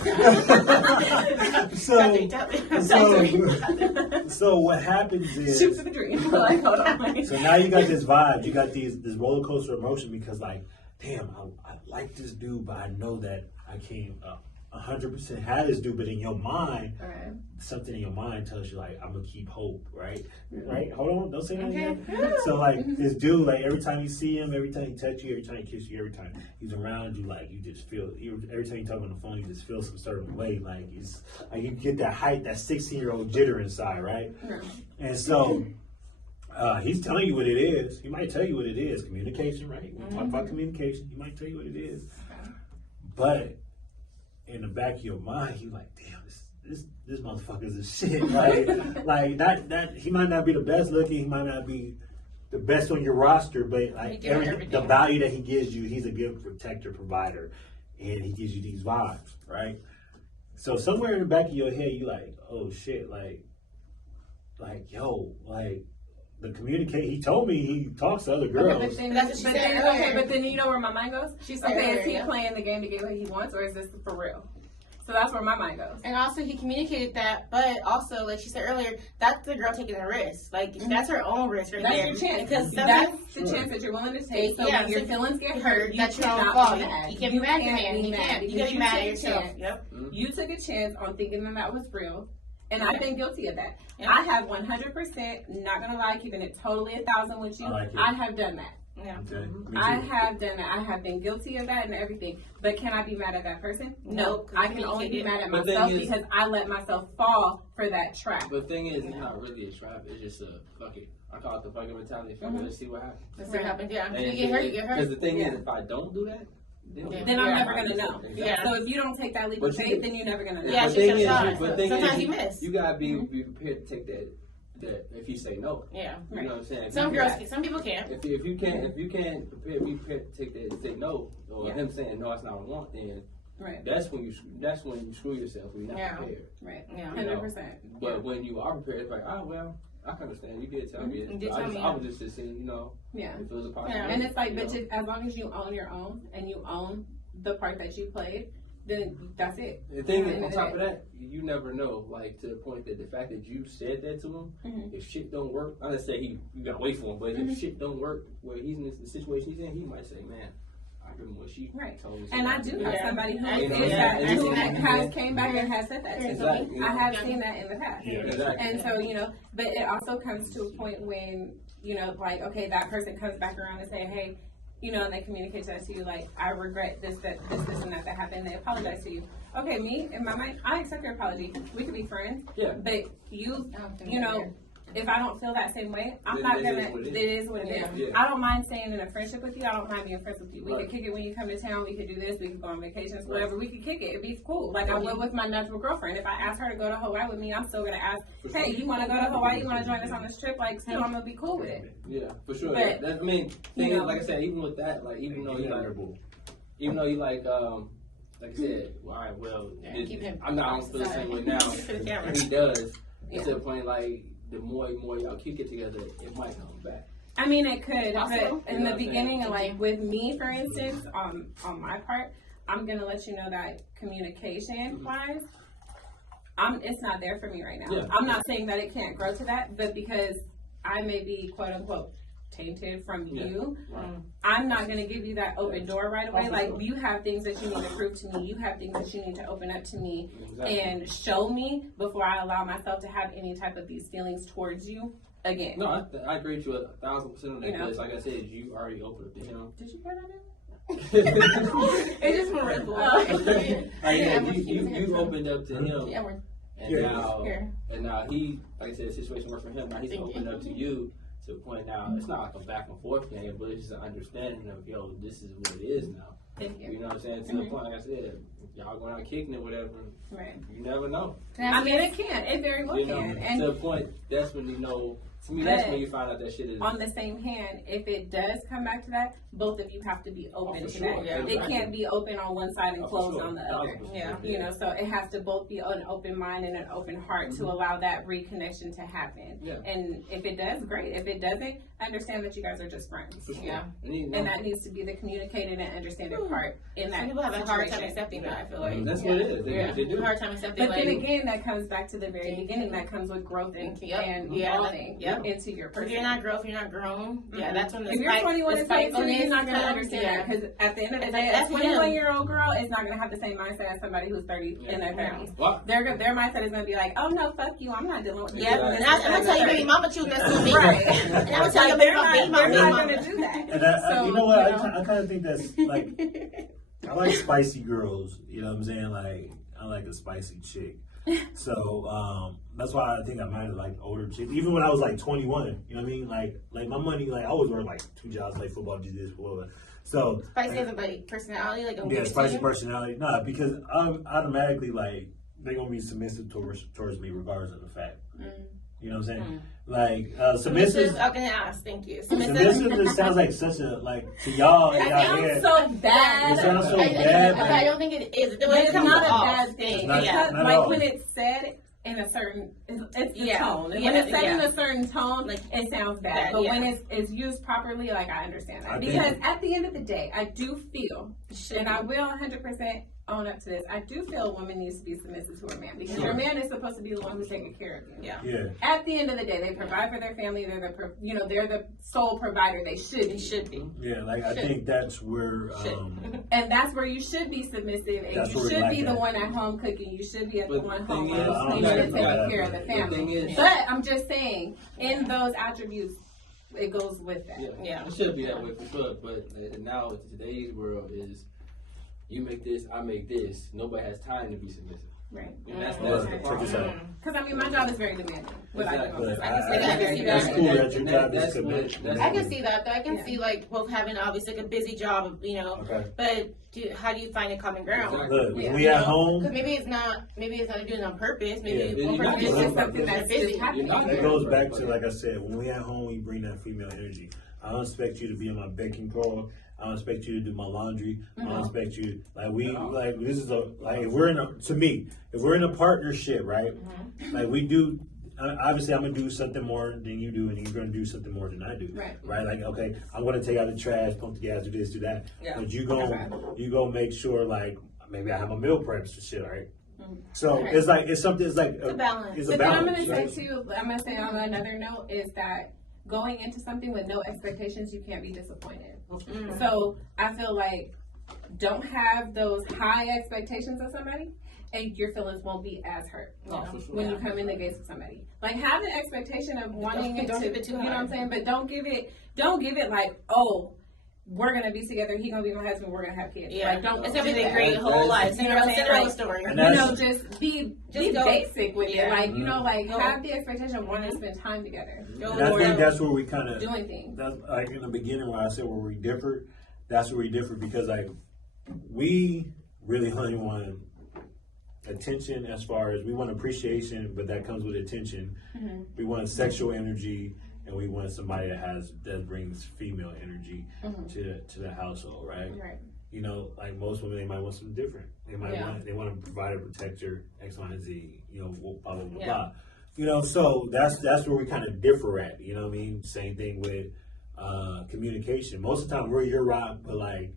So what happens is shoot for the dream. Like, hold on. So now you got this vibe, you got this roller coaster emotion because like, damn, I like this dude, but I know that I can't 100% have this dude. But in your mind, something in your mind tells you like, I'm gonna keep hope, right? Right? Hold on, don't say anything. Okay. So like this dude, like every time you see him, every time he touch you, every time he kiss you, every time he's around you, like you just feel. Every time you talk on the phone, you just feel some certain way. Like it's like you get that hype, that 16-year-old jitter inside, right? And so. He's telling you what it is. He might tell you what it is. Communication, right? We talk about communication. He might tell you what it is. But in the back of your mind, you're like, damn, this motherfucker's a shit. Like that. He might not be the best looking. He might not be the best on your roster. But like the value that he gives you, he's a good protector, provider, and he gives you these vibes, right? So somewhere in the back of your head, you like, oh shit, like yo, like. The communicate. He told me he talks to other girls. But then you know where my mind goes. She said, "Okay, is he playing the game to get what he wants, or is this for real?" So that's where my mind goes. And also, he communicated that, but also, like she said earlier, that's the girl taking a risk. Like that's her own risk right there. That's your chance, because that's the chance that you're willing to take. So when your feelings get hurt, you cannot be mad. You can't be mad at the man. You can't be mad at yourself. Yep. You took a chance on thinking that was real. And I've been guilty of that. Yeah. I have 100%, not going to lie, keeping it totally 1,000 with you. I have done that. Yeah. Okay. I have done that. I have been guilty of that and everything. But can I be mad at that person? No. I can only be mad at myself because I let myself fall for that trap. But the thing is, it's not really a trap. It's just a fuck it. I call it the fucking mentality. Let's see what happens. Let's see what happens. Yeah. You get hurt, you get hurt. Because the thing is, if I don't do that, then I'm never gonna know. Yeah. So if you don't take that leap of faith, then you're never gonna know. Yeah, sometimes you miss. You gotta be prepared to take that if you say no. Yeah. You know what I'm saying? Some people can't. If you can't be prepared to take that and say no, or him saying no, that's not what I want, then that's when you screw yourself when you're not prepared. Right. Yeah. 100%. But when you are prepared, it's like, oh well. I can understand. You did tell me it. I was just saying, if it was a possibility. And it's like, but as long as you own your own and you own the part that you played, then that's it. The thing is, on top of that, you never know. Like to the point that the fact that you said that to him, if shit don't work, I'm not saying you gotta wait for him, but if shit don't work where he's in the situation he's in, he might say, man. What she told me. And I do have somebody who has came back and has said that to me. I have seen that in the past. Yeah, exactly. And so, but it also comes to a point when, like, okay, that person comes back around and say, hey, and they communicate that to you, like, I regret this, and that happened. They apologize to you. Okay, me, in my mind, I accept your apology. We could be friends. Yeah. But if I don't feel that same way, I'm not gonna. It is what it is. Yeah. I don't mind staying in a friendship with you. I don't mind being friends with you. We could kick it when you come to town. We could do this. We could go on vacations, whatever. We could kick it. It'd be cool. Like I would with my natural girlfriend. If I ask her to go to Hawaii with me, I'm still gonna ask, hey, you want to go to Hawaii? You want to join us on this trip? Like, still, I'm gonna be cool with it. Yeah, for sure. But, thing is, like I said, even with that, like even though you like I said, all right, well, I'm not feel the same way now. He does. It's to the point like. The more y'all kick it together, it might come back. I mean, it could, but in the beginning, like with me, for instance, on my part, I'm gonna let you know that communication-wise, it's not there for me right now. Yeah. I'm not saying that it can't grow to that, but because I may be quote unquote tainted from you, I'm not going to give you that open door right away. Like, you have things that you need to prove to me. You have things that you need to open up to me and show me before I allow myself to have any type of these feelings towards you again. No, I agree with you 1,000% on that. Because, like I said, you already opened up to him. Did you hear that? It just went Red Bull. You opened up to him. And now he, like I said, the situation worked for him. Now he's opening up to you to the point now. It's not like a back and forth thing, but it's just an understanding of, yo, this is what it is now. Thank you. You know what I'm saying? To the point, like I said, y'all going out kicking it, whatever. Right. You never know. I mean, it can. It very well can. And to the point, that's when you know. To me, that's when you find out that shit is. On the same hand, if it does come back to that, both of you have to be open to that. Yeah, it can't be open on one side and closed on the other. Yeah. You know, so it has to both be an open mind and an open heart to allow that reconnection to happen. Yeah. And if it does, great. If it doesn't, understand that you guys are just friends. Yeah. And that needs to be the communicated and understanded part in that. People have a hard time accepting that, I feel like. That's what it is. They do. A hard time accepting. But then again, that comes back to the very beginning. That comes with growth and evolving into your person. If you're not growth, you're not grown. Yeah, that's when the if you're 21 and 22, you're not going to understand that. Because at the end of the day, a 21-year-old girl is not going to have the same mindset as somebody who's 30 in their 30s. Their mindset is going to be like, oh no, fuck you, I'm not dealing with this. Yeah, and I'm going to tell you, baby mama, you messing with me. Right. And I'm going to tell you, baby mama, they're not going to do that. And you know what? I kind of think that's like, I like spicy girls. You know what I'm saying? Like, I like a spicy chick. So that's why I think I might have liked older chicks. Even when I was like 21, you know what I mean? Like my money, like I always worked like 2 jobs, like football, do this, whatever. So spicy as a like personality, like spicy personality. Nah, because I'm automatically like they're gonna be submissive towards me regardless of the fact. You know what I'm saying? Like submissive. I'm gonna ask. Thank you. Submissive just sounds like such a to y'all. It sounds so bad. It sounds so bad. I don't think it is. It's not a bad thing. It's not like when it's said in a certain, it's the tone. And when it's said in a certain tone, like it sounds bad. But when it's used properly, like I understand that. Because at the end of the day, I do feel, and I will 100% own up to this, I do feel a woman needs to be submissive to her man. Because your man is supposed to be the one who's taking care of you. Yeah. At the end of the day, they provide for their family. They're the sole provider. They should be. Yeah, like I think that's where and that's where you should be submissive, and you should be the one at home cooking. You should be the one home cleaning and taking care of the family. But I'm just saying, in those attributes, it goes with that. Yeah. It should be that way for sure. But now today's world is, you make this, I make this. Nobody has time to be submissive. Right. And that's the problem. Because I mean, my job is very demanding. I can see that. That's cool that your job is demanding. I can see that. Though. I can see like both having obviously like a busy job, but how do you find a common ground? Exactly. We at home. Because maybe it's not doing it on purpose. Maybe one person is just something that's busy. That goes back to, like I said, when we at home, we bring that female energy. I don't expect you to be in my beck and call. I don't expect you to do my laundry. I don't expect you this is if we're in a partnership, right? Like we do. Obviously, I'm gonna do something more than you do, and you're gonna do something more than I do. Right? Like, okay, I'm gonna take out the trash, pump the gas, do this, do that. Yeah. But you gonna make sure, like, maybe I have my meal preps and shit, right? So it's like it's a balance. It's a balance. But then I'm gonna say on another note is that going into something with no expectations, you can't be disappointed. So I feel like don't have those high expectations of somebody, and your feelings won't be as hurt when you come in the gates with somebody. Like, have the expectation of wanting it to, you know what I'm saying? But don't give it like, oh, we're gonna be together. He's gonna be my husband. We're gonna have kids. Yeah, like, don't. It's gonna be a great whole life. Cinderella story. Just be basic with it. Like, have the expectation of wanting to spend time together. I think that's where we kind of doing things. That's like in the beginning when I said where we differ. That's where we differ because like we really only want attention as far as we want appreciation, but that comes with attention. We want sexual energy. And we want somebody that brings female energy to the household, right? You know, like most women, they might want something different. They want to provide a protector, X, Y, and Z. You know, blah blah blah blah. You know, so that's where we kind of differ at. You know what I mean? Same thing with communication. Most of the time, we're your rock, but like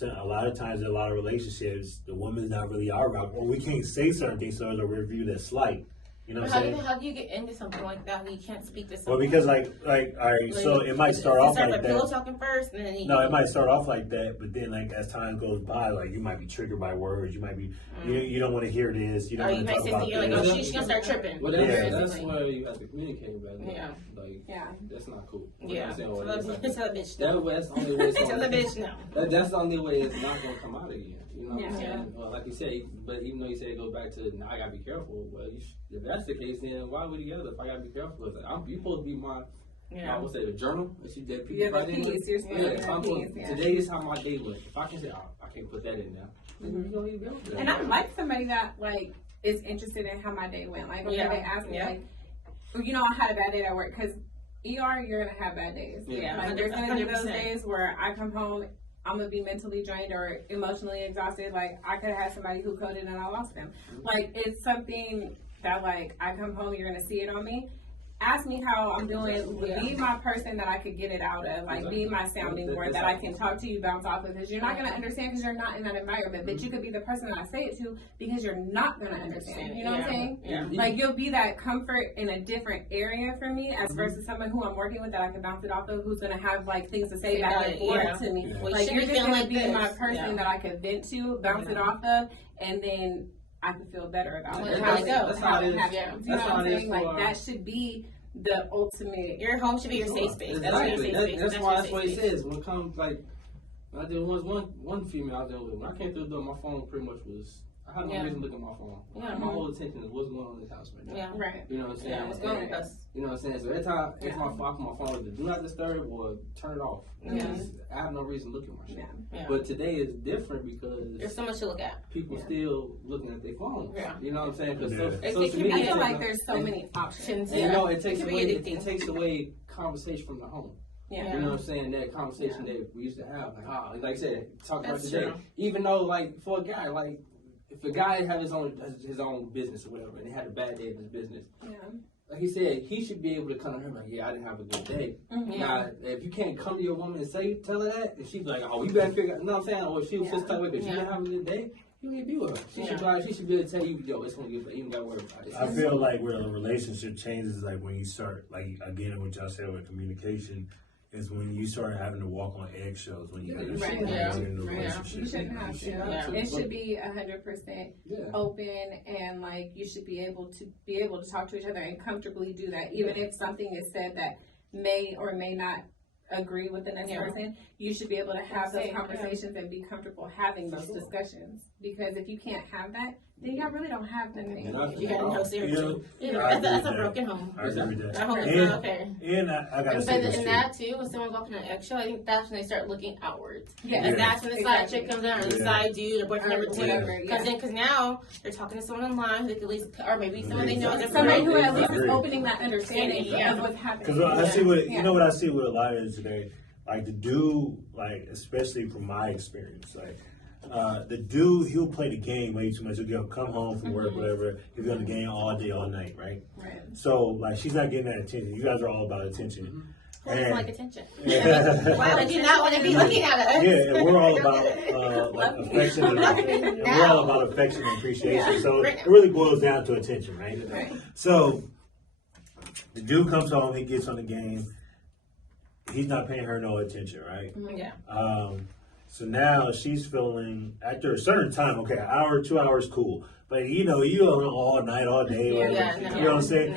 a lot of times in a lot of relationships, the woman's not really our rock, or we can't say certain things, so we're viewed as slight. You know what I'm saying? How do you get into something like that when you can't speak to someone? Well, because all right, so it might start off like that. Pillow talking first, and then it might start off like that, but then like as time goes by, like you might be triggered by words. You might be, you don't want to hear this. You don't want to talk about this. You're like, oh, she's gonna start tripping. Well, that's where you have to communicate about it. Yeah. That's not cool. Yeah. Tell a bitch. That's the only way. Tell a bitch no. That's the only way it's not gonna come out again. You know what I'm saying? Like you said, but even though you said it goes back to now I gotta be careful. Well, if that's the case, then why are we together? If I gotta be careful, you supposed to be my. I would say the journal that people write in. Today is how my day went. If I can say, I can't put that in there. Mm-hmm. And I like somebody that like is interested in how my day went. Like when they ask me, like, you know, I had a bad day at work because you're gonna have bad days. Like there's gonna be those days where I come home, I'm gonna be mentally drained or emotionally exhausted. Like I could have had somebody who coded and I lost them. Like it's something that like I come home, you're gonna see it on me. Ask me how I'm doing. Be my person that I could get it out of. Like, be my sounding board that I can talk to you, bounce off of. Because you're not going to understand because you're not in that environment. But you could be the person that I say it to because you're not going to understand. You know what I'm saying? Yeah. Like, you'll be that comfort in a different area for me as versus someone who I'm working with that I can bounce it off of who's going to have, like, things to say back and forth to me. Well, like, you're just going to be my person that I could vent to, bounce it off of, and then I can feel better about it. That's how it is. You know what I'm saying? Like, that should be the ultimate. Your home should be your safe space. Exactly. That's what it says. When it comes, like, when I did one female I dealt with, when I came through the door, my phone pretty much was, I had no reason to look at my phone. My whole attention is what's going on in this house right now. Yeah. Right. You know what I'm saying? Yeah, what's going on with us? You know what I'm saying? So every time I put my phone, either do not disturb or turn it off. I have no reason to look at my shit. But today is different because there's so much to look at. People still looking at their phones. You know what I'm saying? Because social media, I feel like there's so many options. And, you know, it takes away conversation from the home. You know what I'm saying? That conversation that we used to have, like I said, talking about today. Even though, like, for a guy, like, if a guy has his own business or whatever, and he had a bad day in his business, like he said, he should be able to come to her like, I didn't have a good day. Now, if you can't come to your woman and tell her that, and she's like, we better figure out, you know what I'm saying? Or if she was just type of way, if she didn't have a good day, you can't be with her. She should be able to tell you, it's gonna get better. You don't gotta worry about it. I feel like where a relationship changes, like when you start, like again, what y'all said with communication, is when you start having to walk on eggshells when you in a relationship. You shouldn't have to. It should be 100% open, and like you should be able to talk to each other and comfortably do that, even if something is said that may or may not agree with the next person. You should be able to have those conversations and be comfortable having those discussions. Because if you can't have that, then y'all really don't have nothing. You got no seriously. That's a broken home. I agree with that. That home is not okay. And I gotta say this too. And that too, when someone's walking on an eggshell, I think that's when they start looking outwards. And that's when the side chick comes in, or the side dude, or boyfriend number two comes in, because now they're talking to someone online who they could at least, or maybe someone they know is somebody who at least is opening that understanding of what's happening. Because I see what I see with a lot of it today. Like the dude, like especially from my experience, like the dude, he'll play the game way too much. He'll come home from work, whatever. He'll be on the game all day, all night, right? So like she's not getting that attention. You guys are all about attention. Who doesn't like attention? Why would you not want to be looking at us? And we're all about like affection. And we're all about affection and appreciation. So it really boils down to attention, right? So the dude comes home, he gets on the game. He's not paying her no attention, right? So now she's feeling, after a certain time, okay, an hour, 2 hours, cool. But you know all night, all day. You know what I'm saying?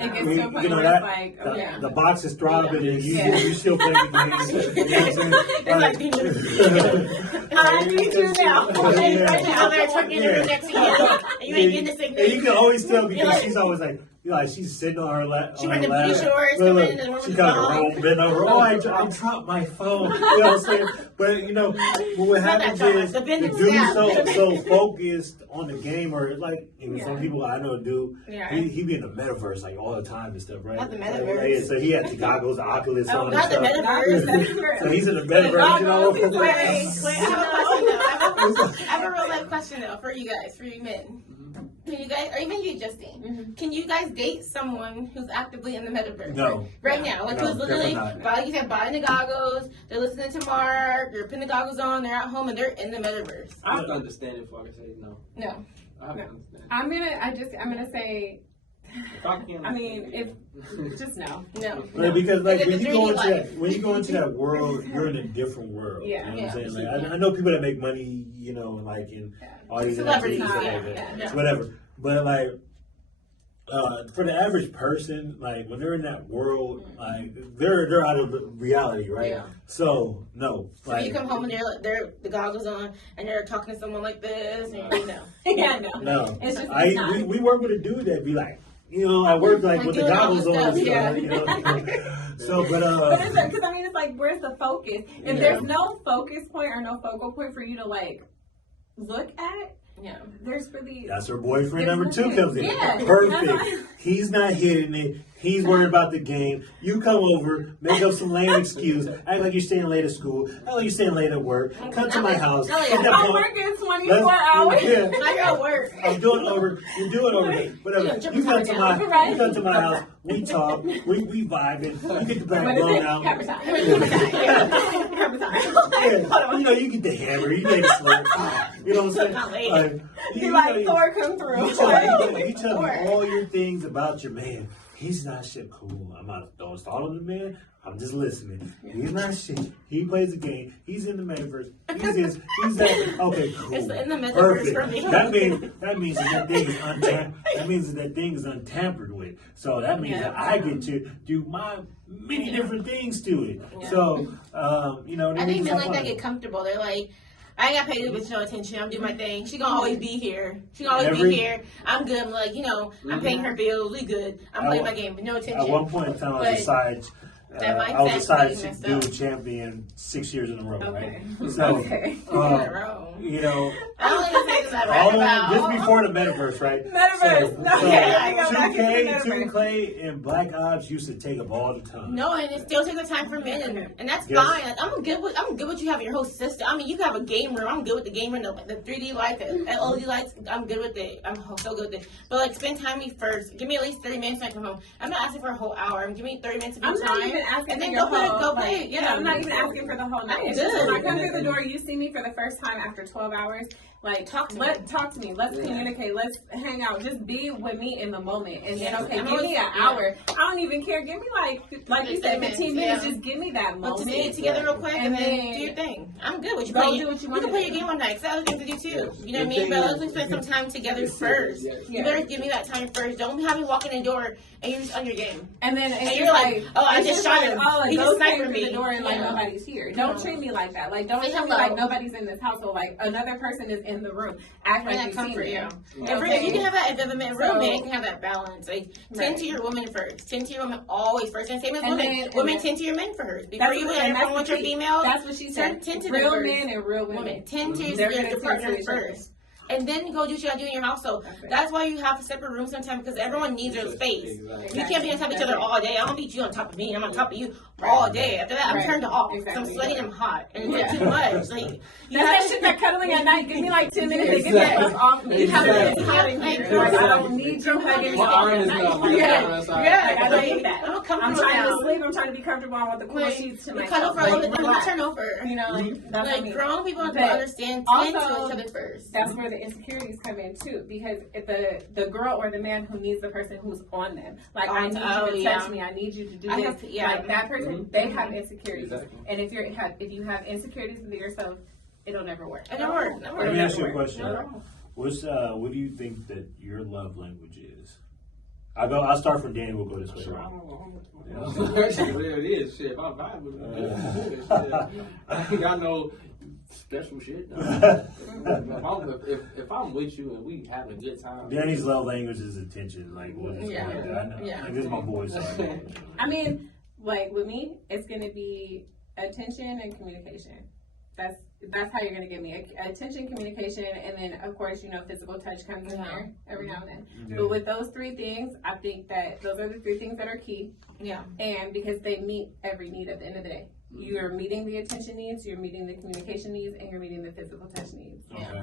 The box is throbbing and you still playing the game. You know what I'm saying? I need you now. Right now, they're talking to next to you. And you ain't getting the signal. And you can always tell because she's always like, she's sitting on her lap. She went to booty shorts. She got her roll bent over. I dropped my phone. You know what I'm saying? But you know, what happens is the dude's so focused on the game, or like some people I know do. He be in the metaverse like all the time and stuff, right? Not the metaverse. So he has the goggles, the Oculus on. Not the metaverse. So he's in the metaverse, you know. Wait, I have a real life question though for you guys, for you men. Can you guys, or even you, Justine, can you guys date someone who's actively in the metaverse? No. Right now. Like, who's literally, like you said, buying the goggles, they're listening to Mark, they're putting the goggles on, they're at home, and they're in the metaverse. I have to understand it before I can say no. No. I have to understand. I'm gonna say, just no. Right, because like when you go into that world, you're in a different world. You know what I'm saying? Like, I know people that make money, you know, like in all these celebrities, whatever. But like, for the average person, like when they're in that world, like they're out of reality, right? Yeah. So no, like you come home and they're the goggles on and they're talking to someone like this, and no. It's just we work with a dude that be like, I work like with the goggles on. So, but it's because I mean, it's like, where's the focus? If there's no focus point or no focal point for you to like look at. Yeah, there's really. That's her boyfriend number 2 comes in. Yeah. Perfect. He's not hitting it. He's worried about the game. You come over, make up some lame excuse, act like you're staying late at school, act like you're staying late at work, come to my house. I'm working 24 hours. Yeah. I got work. I'm doing over. You're doing over. Whatever. You come to my house. We talk. We vibing. You get the back blown out. Yeah. You get the hammer. You make it slip. You know what I'm saying? You like Thor come through. You tell me all your things about your man. He's not shit. Cool. I'm not throwing salt on the man. I'm just listening. He's not shit. He plays the game. He's in the metaverse. He's that. Okay, cool. It's in the metaverse for me. That means that thing is untampered. That means that thing is untampered with. So that means that I get to do my many different things to it. Yeah. So I think men like that get comfortable. They're like, I ain't got paid to bitch no attention. I'm doing my thing. She gonna always be here. Be here. I'm good. I'm like, I'm paying her bills. We good. I'm playing my game, but no attention. At one point in time, I was a side dude champion 6 years in a row, right? So, I don't even think that this before the metaverse, right? Metaverse. 2K and Black Ops used to take up all the time. No, and it still takes the time for men, and that's fine. Like, I'm good with you having your whole system. I mean, you can have a game room. I'm good with the game room, the 3D lights, the LED lights. I'm good with it. I'm so good with it. But like, spend time with me first. Give me at least 30 minutes when I come home. I'm not asking for a whole hour. Give me 30 minutes of your time. And then go play. Yeah, I'm not even asking for the whole night. It's just when I come through the door, you see me for the first time after 12 hours. Like, talk to me. Let's communicate. Let's hang out. Just be with me in the moment. And then, give me an hour. I don't even care. Give me like you said, 15 minutes. Just give me that moment. Just get together real quick and then do your thing. I'm good with you. Go do what you want. You can play your game one night. Cause I have other things to do too. You know what I mean? But let's spend some time together first. You better give me that time first. Don't have me walk in the door and you're just on your game. And you're like, oh, I just shot him. He just sniped me. The door and like nobody's here. Don't treat me like that. Like, don't treat me like nobody's in this household. Like another person is in the room. Act like you see me. If you can have that, if a roommate, you can have that balance. Like, tend to your woman first. Tend to your woman always first. And same as women. Women tend to your men first. Before you want your female. That's what she said. Tend to real men and real women. Tend to your partner first. And then go do what you gotta do in your household. That's why you have a separate room sometimes, because everyone needs their space. Exactly. You can't be on top of each other all day. I don't beat you on top of me. I'm on top of you all day. After that, I'm turned off. I'm sweaty and I'm hot. And it's too much. Like, that shit, that cuddling at night. Give me like 10 minutes to get that off me. It's hot in here. I don't need you hugging me at night. Yeah. I don't need that. I'm trying to sleep. I'm trying to be comfortable. I want the cool sheets to myself. Cuddle for a little bit, then turn over. Like, grown people have to understand, tend to each other first. That's where the insecurities come in too, because if the girl or the man who needs the person who's on them, like, I need you to touch me, I need you to do this, like that person, they have insecurities. And if you have insecurities with yourself, it'll never work. It'll never work. Let me ask you a question. What do you think that your love language is? I'll start from Danny. We'll go this way around. There it is. Shit, my vibe was I think I know special shit. If I'm with you and we having a good time. Danny's love language is attention. Like, what is Like, this is my voice. I mean, like with me, it's gonna be attention and communication. That's how you're gonna get me. Attention, communication, and then of course, physical touch comes in there every now and then. Yeah. But with those three things, I think that those are the three things that are key. Yeah. And because they meet every need at the end of the day. You're meeting the attention needs, you're meeting the communication needs, and you're meeting the physical touch needs. Okay.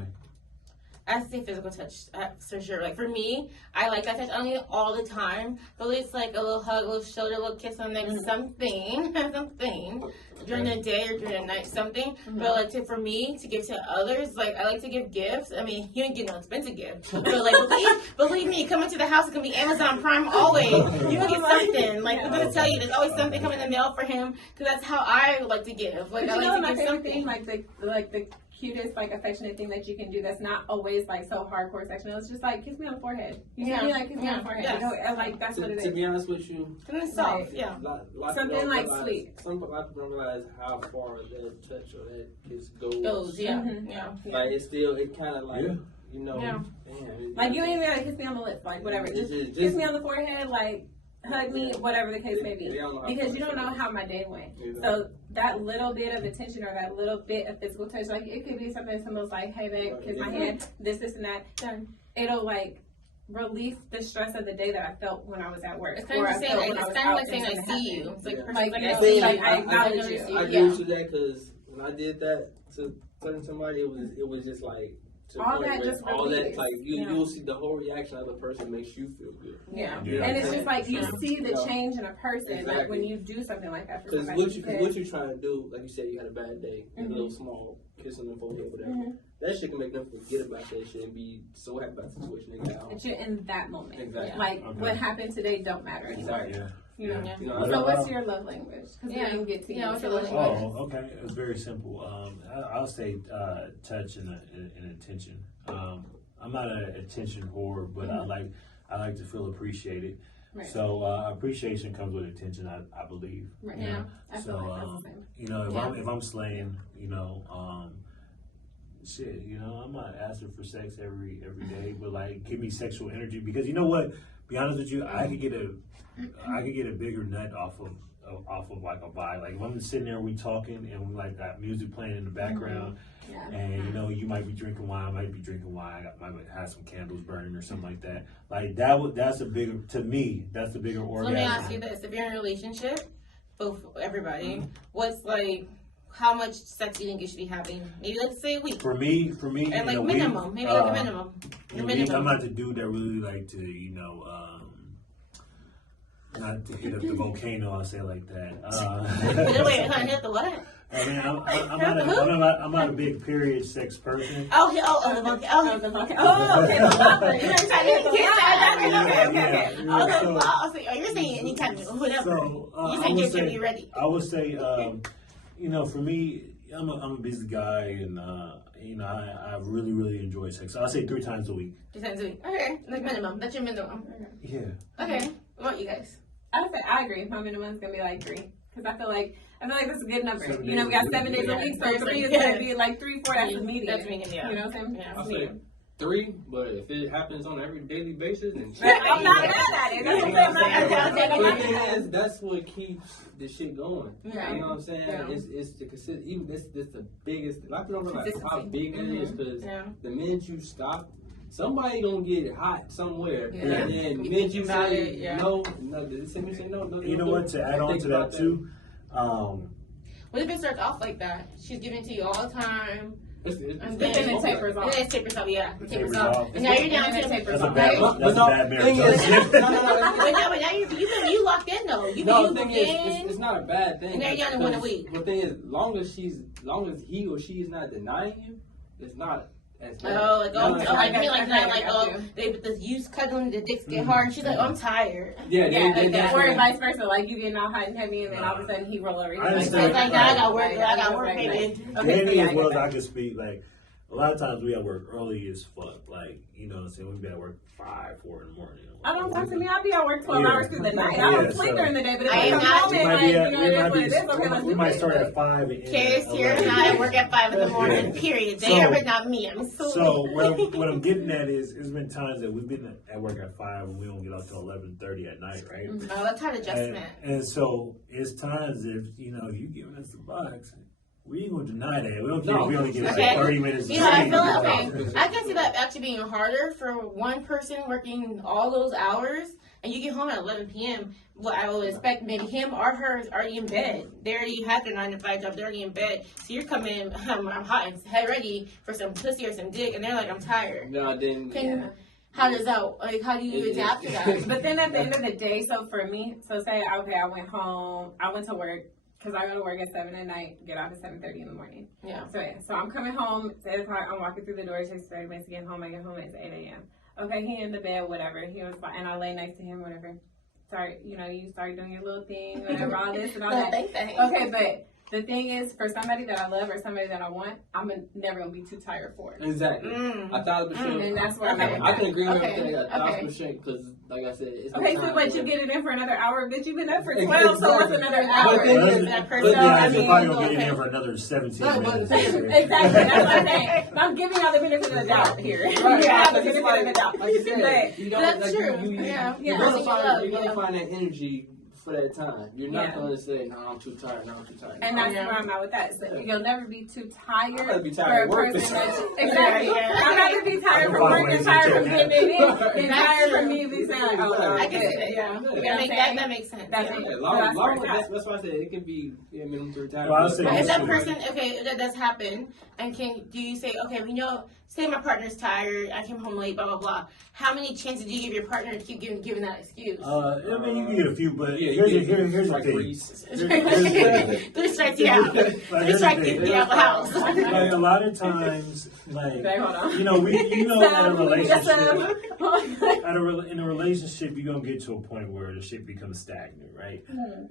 I say physical touch for sure. Like for me, I like that touch. I don't need it all the time, but it's like a little hug, a little shoulder, a little kiss on the neck, something during the day or during the night, something. But like for me to give to others, like I like to give gifts. I mean, you ain't getting no expensive gift, but like believe me, coming to the house, it's gonna be Amazon Prime always. You gonna get something. Like I'm gonna tell you, there's always something coming in the mail for him, because that's how I like to give. Like I like to give something. Like the cutest, like, affectionate thing that you can do that's not always, like, so hardcore sexual. It's just, like, kiss me on the forehead. You know, like, kiss me on the forehead. Yes. You know, like, that's what it is. To be honest with you, something soft, something like sweet. Some people don't realize how far that touch or that kiss goes. Like, it's still, it kind of like, you know, man, like, you ain't even gotta kiss me on the lips, like, whatever. Just kiss me on the forehead, like, hug me, whatever the case may be. Because you don't know how my day went. So that little bit of attention or that little bit of physical touch, like, it could be something simple like, hey, babe, kiss my hand, this, and that. Done. It'll, like, relieve the stress of the day that I felt when I was at work. It's kind of like saying I see you. It's like I see you. I acknowledge you. I agree with that because when I did that to somebody, it was just like, all that just like you'll see the whole reaction of the person makes you feel good. And it's just like you see the change in a person like when you do something like that. Because what you're trying to do, like you said, you had a bad day, a little small kiss on the forehead, whatever. That shit can make them forget about that shit and be so happy about the situation they got. And you're in that moment. Exactly. Like what happened today don't matter anymore. You know? So what's your love language? Because we didn't get to what's your love language? Oh, okay. It's very simple. I'll say touch and attention. I'm not an attention whore, but I like to feel appreciated. Right. So appreciation comes with attention, I believe. Right. Yeah. So you know, if I'm slaying, you know, shit, you know, I'm not asking for sex every day, but like give me sexual energy because you know what? Be honest with you, I could get a bigger nut off of like a vibe. Like if I'm sitting there, we talking and we like got music playing in the background, and you know you might be drinking wine, I might be drinking wine, I might have some candles burning or something like that. Like that's a bigger orgasm. Let me ask you this: if you're in a relationship, both everybody, what's like? How much sex do you think you should be having? Maybe let's say a week. For me, and like minimum, maybe like a minimum. I'm not the dude that really like to, you know, not to hit up the volcano. I'll say it like that. Wait, hit the what? I mean, I'm not a big period sex person. The volcano. You're saying anytime, whatever. You're saying you're gonna be ready. I would say. You know, for me, I'm a busy guy, and you know, I really, really enjoy sex. So I'll say 3 times a week. 3 times a week. Okay, like minimum. That's your minimum. Yeah. Okay. What about you guys? I agree. My minimum's gonna be like 3 because I feel like that's a good number. You know, we got 7 days a week, so 3 is gonna be like 3, 4. That's the median. That's median. Yeah. You know what I'm saying? I'll say 3, but if it happens on every daily basis, then I'm not mad at it. That's what keeps the shit going. Yeah. You know what I'm saying? Yeah. It's the consistent. Even this the biggest. A lot of people don't realize how big it is because the minute you stop, somebody gonna get hot somewhere, and then minute you say no. You know what? To add on to that too. What if it starts off like that? She's giving it to you all the time. And then it tapers off. It tapers off, It tapers off. And now you're down to tapers off. That's a bad marriage. But now you locked in though. The thing is, it's not a bad thing. And now you're down to 1 a week. The thing is, long as he or she is not denying you, it's not. You cuddling, the dicks get hard, and she's like, I'm tired. Or vice versa, like you getting all hot and heavy, and then all of a sudden he roll over. I got work, baby. Okay, as well as I can speak, like, a lot of times we at work early as fuck. Like, you know what I'm saying? We be at work 5, 4 in the morning. I don't talk to me. I'll be at work 12 hours through the night. I don't sleep during the day, but if I come home we might start at 5 and Karis here and I work at 5 in the morning, period. They are not me. I'm so what I'm getting at is, there's been times that we've been at work at 5 and we don't get off till 11:30 at night, right? Oh, that's hard adjustment. And so it's times if you giving us the box, we ain't gonna deny that. We don't care if we only get like 30 minutes. I feel I can see that actually being harder for one person working all those hours, and you get home at 11 p.m. What I would expect maybe him or her is already in bed. They already had their 9 to 5 job. They're already in bed. So you're coming, I'm hot and head ready for some pussy or some dick, and they're like, I'm tired. No, then. How does that? Like, how do you adapt to that? But then at the end of the day, so for me, say I went home, I went to work. Because I go to work at 7 at night, get off at 7:30 in the morning. Yeah. So I'm coming home. It's 8 o'clock. I'm walking through the door. It takes 30 minutes to get home. I get home. It's 8 a.m. Okay, he in the bed, whatever. He was fine, and I lay next to him, whatever. You start doing your little thing, whatever, all this and all that. Okay, but The thing is, for somebody that I love or somebody that I want, I'm never gonna be too tired for it. Exactly. 1,000%. And that's where I can agree with everything 1,000% because, like I said, it's okay. So what, you get it in for another hour, but you've been up for 12, so what's another hour? That person, you're probably gonna get in there for another 17 minutes. Exactly. That's what I'm saying. I'm giving y'all the benefit of the doubt here. Yeah, the benefit of the doubt. Like you said, that's true. You're gonna find that energy for that time. You're not gonna say, "No, I'm too tired. No, I'm too tired." And that's where I'm at with that. So you'll never be too tired. I'd rather be tired for a person that's exactly. I'd rather be tired from work and tired from getting it in than tired from me be saying, like, "Oh, I can see that. That makes sense. That's why I said it can be minimum 3 times. Well, if that person, that does happen, and do you say, okay, we know, say my partner's tired, I came home late, blah blah blah. How many chances do you give your partner to keep giving that excuse? I mean, you can get a few, but here's the thing. 3 strikes you out. 3 strikes you out the house. Like a lot of times, like in a relationship, in a relationship, you're gonna get to a point where the shit becomes stagnant, right?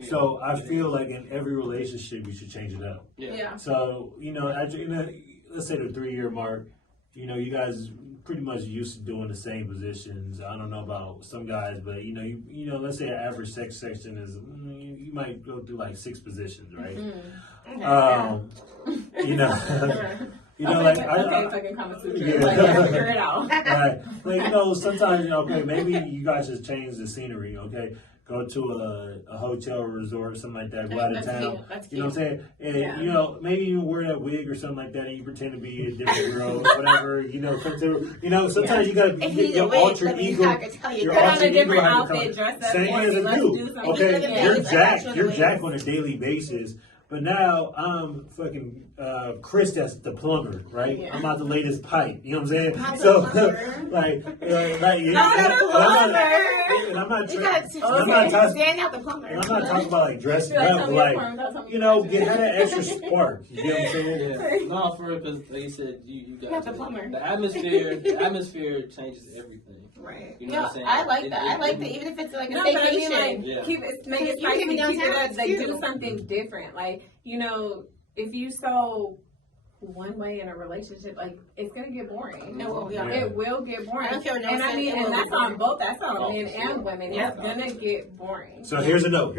So I feel like in every relationship, you should change it up. Yeah. So let's say the 3-year mark. You guys pretty much used to doing the same positions. I don't know about some guys, but let's say an average sex section is you might go through like 6 positions, right? Fucking conversation. Figure it out. Right. Like sometimes maybe you guys just change the scenery, okay? Go to a hotel or resort, something like that. Go out of town. You know what I'm saying? And maybe you wear that wig or something like that, and you pretend to be a different girl, whatever. Sometimes you gotta be your alter ego. Your alter ego outfit, dress up. Same as a dude. Okay, you're Jack on a daily basis. But now I'm fucking Chris, that's the plumber, right? I'm about to lay this pipe. You know what I'm saying? So, I'm not talking about like dressing up, like have that extra spark. You know what I'm saying? Yeah. No, for real, because like you said, you got the plumber. The atmosphere changes everything. Right. You know what I'm saying? I like that. I like that, even if it's like a vacation. Keep it spicy, keep it up, like do something different. Like, if you so one way in a relationship, like it's gonna get boring. It will get boring. And that's on both. That's on men and women. It's gonna get boring. So here's a note.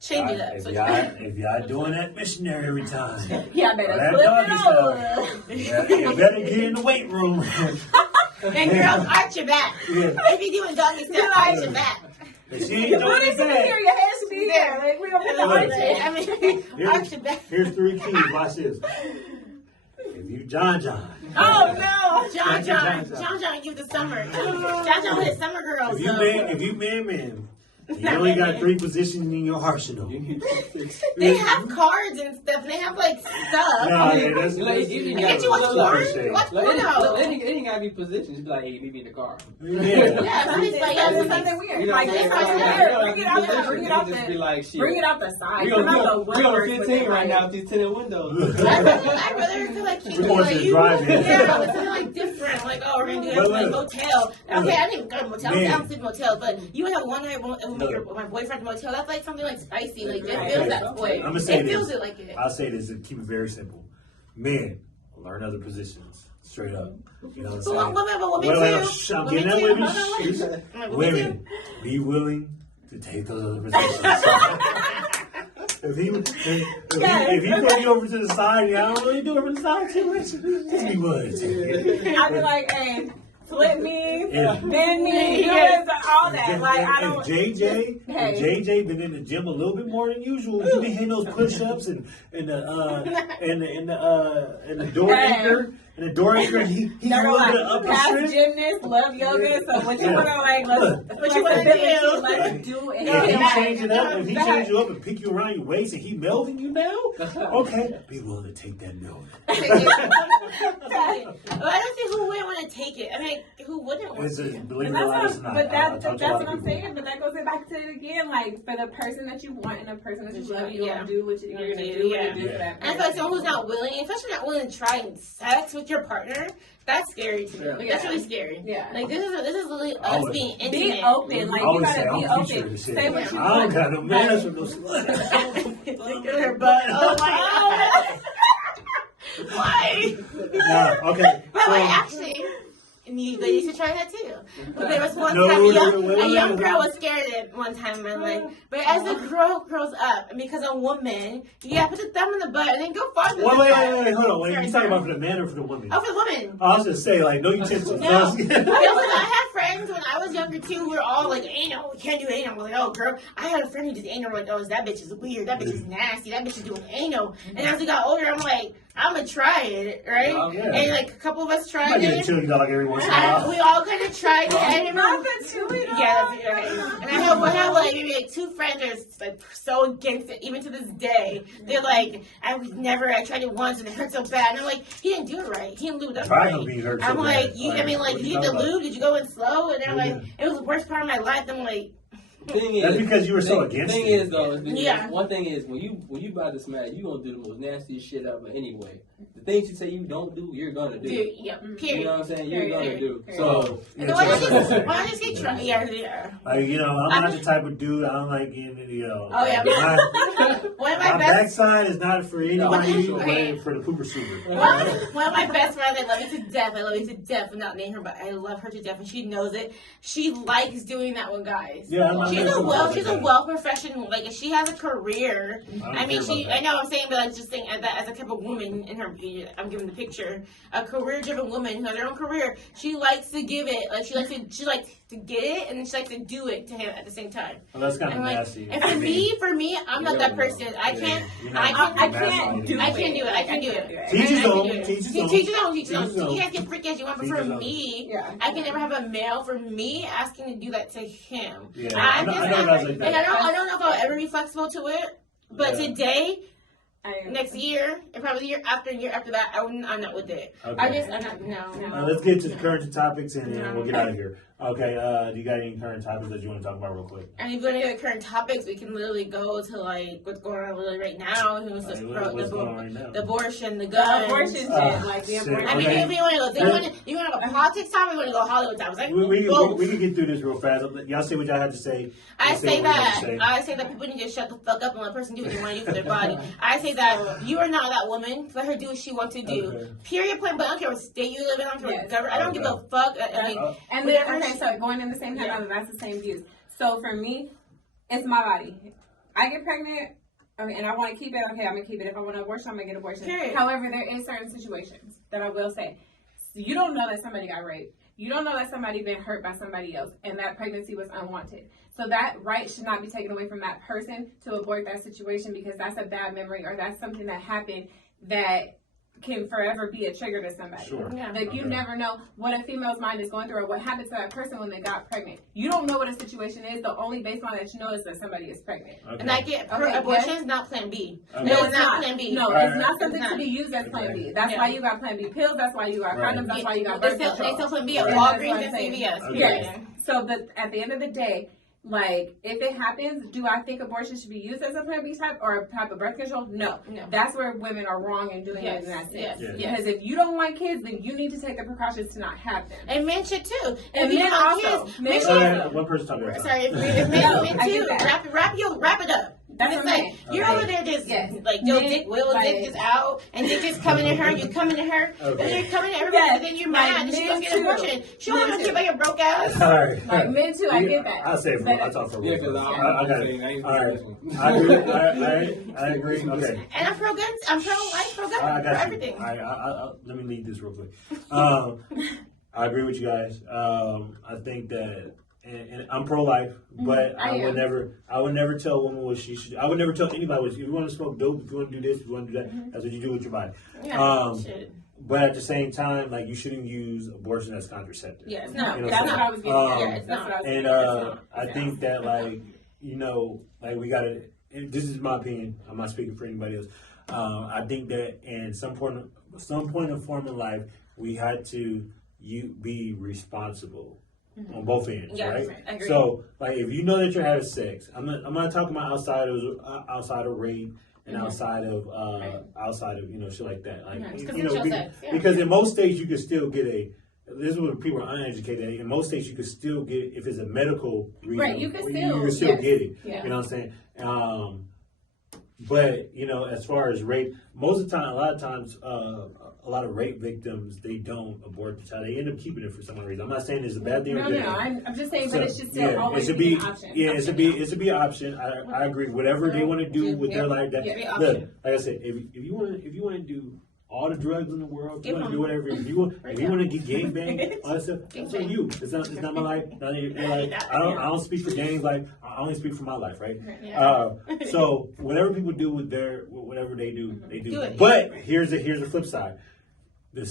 Change it up. If y'all doing that missionary every time, better flip it over. You better get in the weight room. And girls, arch your back. If you're doing doggy style, arch your back. If she ain't doing it back, your head should be there. Like, we don't put the arch arch your back. Here's 3 keys. Watch this. If you John. Oh no, John, give the summer. John with his summer girls. If you man. You only got 3 positions in your arsenal. They have cards and stuff. They have like stuff. No, that's can't you watch porn? Watch porno. It ain't gotta be positions. It's like, hey, meet me in the car. That's something weird. Like, bring it out the side. We're on 15 right now with these tinted windows. I'd rather feel like keep to drive in. Yeah, something like different. Like, we're gonna do that like motel. Okay, I didn't go to motel. I don't sleep in motel, but you would have one night my boyfriend's motel. That's like something like spicy. Like it feels that way. I'm gonna say it this. Feels it like it. I'll say this and keep it very simple. Men, learn other positions. Straight up. You know what I'm saying? I'm getting at women. Be willing to take those other positions. If he put you over to the side, I don't really do it from the side too much. Just be willing to. I'd be like, hey. Flip me, bend me, all that. Like I don't. If JJ been in the gym a little bit more than usual, he been hitting those push-ups and the door anchor. And the door anchor, he's a little bit up past gymnast, love yoga. So what you want to do? If he change you up and pick you around your waist and he melding you now, okay, be willing to take that meld. Well, I don't see who wouldn't want to take it. I mean, who wouldn't want to? Believe it or not, it's not. But that's what I'm saying. But that goes back to it again. Like, for the person that you want and the person that you love, you're going to do what you're going to do. And I feel like someone who's not willing, especially not willing to try sex with your partner, that's scary to me. Like, that's really scary. Yeah. Like, this is literally us being intimate. Be open. Like, you gotta be open. Say what you want. I don't got no manners from those sluts. Look at her butt. Oh my God. Why? Okay. But actually, you used to try that too. But there was one time a young girl was scared at one time in my life. But as the girl grows up, and because a woman, you gotta put the thumb in the butt and then go farther. Wait, hold on. Wait, you talking about for the man or for the woman? Oh, for the woman. I was just saying, like, no utensils. No. I had friends when I was younger too. We were all like, anal. We can't do anal. We're like, oh, girl. I had a friend who did anal. We're like, oh, that bitch is weird. That bitch is nasty. That bitch is doing anal. And as we got older, I'm like, I'm gonna try it, right? Oh, yeah. And like a couple of us tried it. You like every once in a while. We all kind of tried it. And not the chewing. Yeah, and I have like maybe like 2 friends that are like so against it, even to this day. They're like, I tried it once and it hurt so bad. And I'm like, he didn't do it right. He didn't lube it up right. I'm like, you did the lube? Did you go in slow? And they're like, it was the worst part of my life. I'm like. That's because you were so against it. One thing is when you about to smash, you gonna do the most nastiest shit ever anyway. The things you say you don't do, you're gonna do. Period. You know what I'm saying? You're gonna do. So why don't you just get drunk? Yeah. Like, I'm not the type of dude. I don't like getting Oh yeah. My backside is not for anybody for the pooper super. One of my best friends, I love you to death. I'm not naming her, but I love her to death, and she knows it. She likes doing that with guys. Yeah, she's a well professional. Like, she has a career. I know I'm saying, but I'm just saying as a type of woman in her. I'm giving the picture. A career-driven woman who has her own career. She likes to give it. Like, she likes to get it, and then she likes to do it to him at the same time. Well, that's kind of nasty. And for me, I'm not that person. I can't do it. Teach his own. You guys get freaky as you want, but for me, I can never have a male for me asking to do that to him. Yeah, I don't know if I'll ever be flexible to it, but today. Next year, and probably year after that, I'm not with it. Okay. No. Let's get to the current topics and then we'll get out of here. Okay, do you got any current topics that you want to talk about real quick? And if you want to get current topics, we can literally go to like what's going on literally right now. The abortion, the guns. Abortion shit, like the abortion. I mean, if you want to go, you want to have a politics topic, you want to go Hollywood topics. We can get through this real fast. Y'all say what y'all have to say. I say that people need to shut the fuck up and let a person do what they want to do for their body. I say that you are not that woman. Let her do what she wants to do. Okay. Period. Point. But I don't care what state you live in. I don't care what I don't give a fuck. So going in the same time, that's the same views. So for me, it's my body. I get pregnant, and I want to keep it. Okay, I'm gonna keep it. If I want to abortion, I'm gonna get abortion. Period. However, there is certain situations that I will say. You don't know that somebody got raped. You don't know that somebody been hurt by somebody else, and that pregnancy was unwanted. So that right should not be taken away from that person to abort that situation because that's a bad memory or that's something that happened that can forever be a trigger to somebody. Sure. Yeah. Like, you never know what a female's mind is going through or what happened to that person when they got pregnant. You don't know what a situation is. The only baseline that you know is that somebody is pregnant. Okay. And I get abortion is not Plan B. Okay. No, it's not Plan B. No, it's not something to be used as Plan B. That's why you got Plan B pills. That's why you got condoms. That's why you got birth control. They still Plan B at Walgreens and CVS. Yes. So at the end of the day, like, if it happens, do I think abortion should be used as a Plan B type or a type of birth control? No. That's where women are wrong in doing it in that sense. Yes. Because if you don't want kids, then you need to take the precautions to not have them. And men should too. And men also. One person talking about. Sorry, if men too. Wrap it up. That's what I'm saying. You're over there just like your dick is out and dick is coming to her. You coming to her, and you're coming to everybody. And then you're mad, and she goes get an abortion. She don't want to give your broke ass. All right. Like men too, I get that. I'll say it. I talk for real. I got it. All right. I agree. Okay. And I'm pro gun. I'm pro life, pro gun, I got for you. everything. All right. Let me lead this real quick. I agree with you guys. I think that. And I'm pro-life, but I would never tell a woman what she should. I would never tell anybody what. If you want to smoke dope, if you want to do this, if you want to do that, that's what you do with your body. Yeah, but at the same time, like, you shouldn't use abortion as contraceptive. Yeah, it's not. That's what I was getting at. Yeah, it's not. And I think that, like, we gotta. This is my opinion. I'm not speaking for anybody else. I think that in some point of form in life, we had to you be responsible on both ends, yes, right? I agree. So, like, if you know that you're having sex, I'm not talking about outside of rape and outside of shit like that. Like, because in most states you can still get this is what people are uneducated at. In most states, you can still get if it's a medical reason. Right, you can still get it. Yeah. You know what I'm saying? But as far as rape, most of the time, a lot of times, a lot of rape victims, they don't abort the child. They end up keeping it for some reason. I'm not saying it's a bad thing. No, I'm just saying, but it should still always be an option. Yeah, it should be an option. I agree. Whatever they want to do with their life, look, like I said, if you want to do all the drugs in the world, you want to do whatever. If you want to get gangbanged, all that stuff, that's on you. It's not my life. I don't speak for gangs. Like I only speak for my life, right? Yeah. So whatever people do with whatever they do, they do. But here's the flip side. The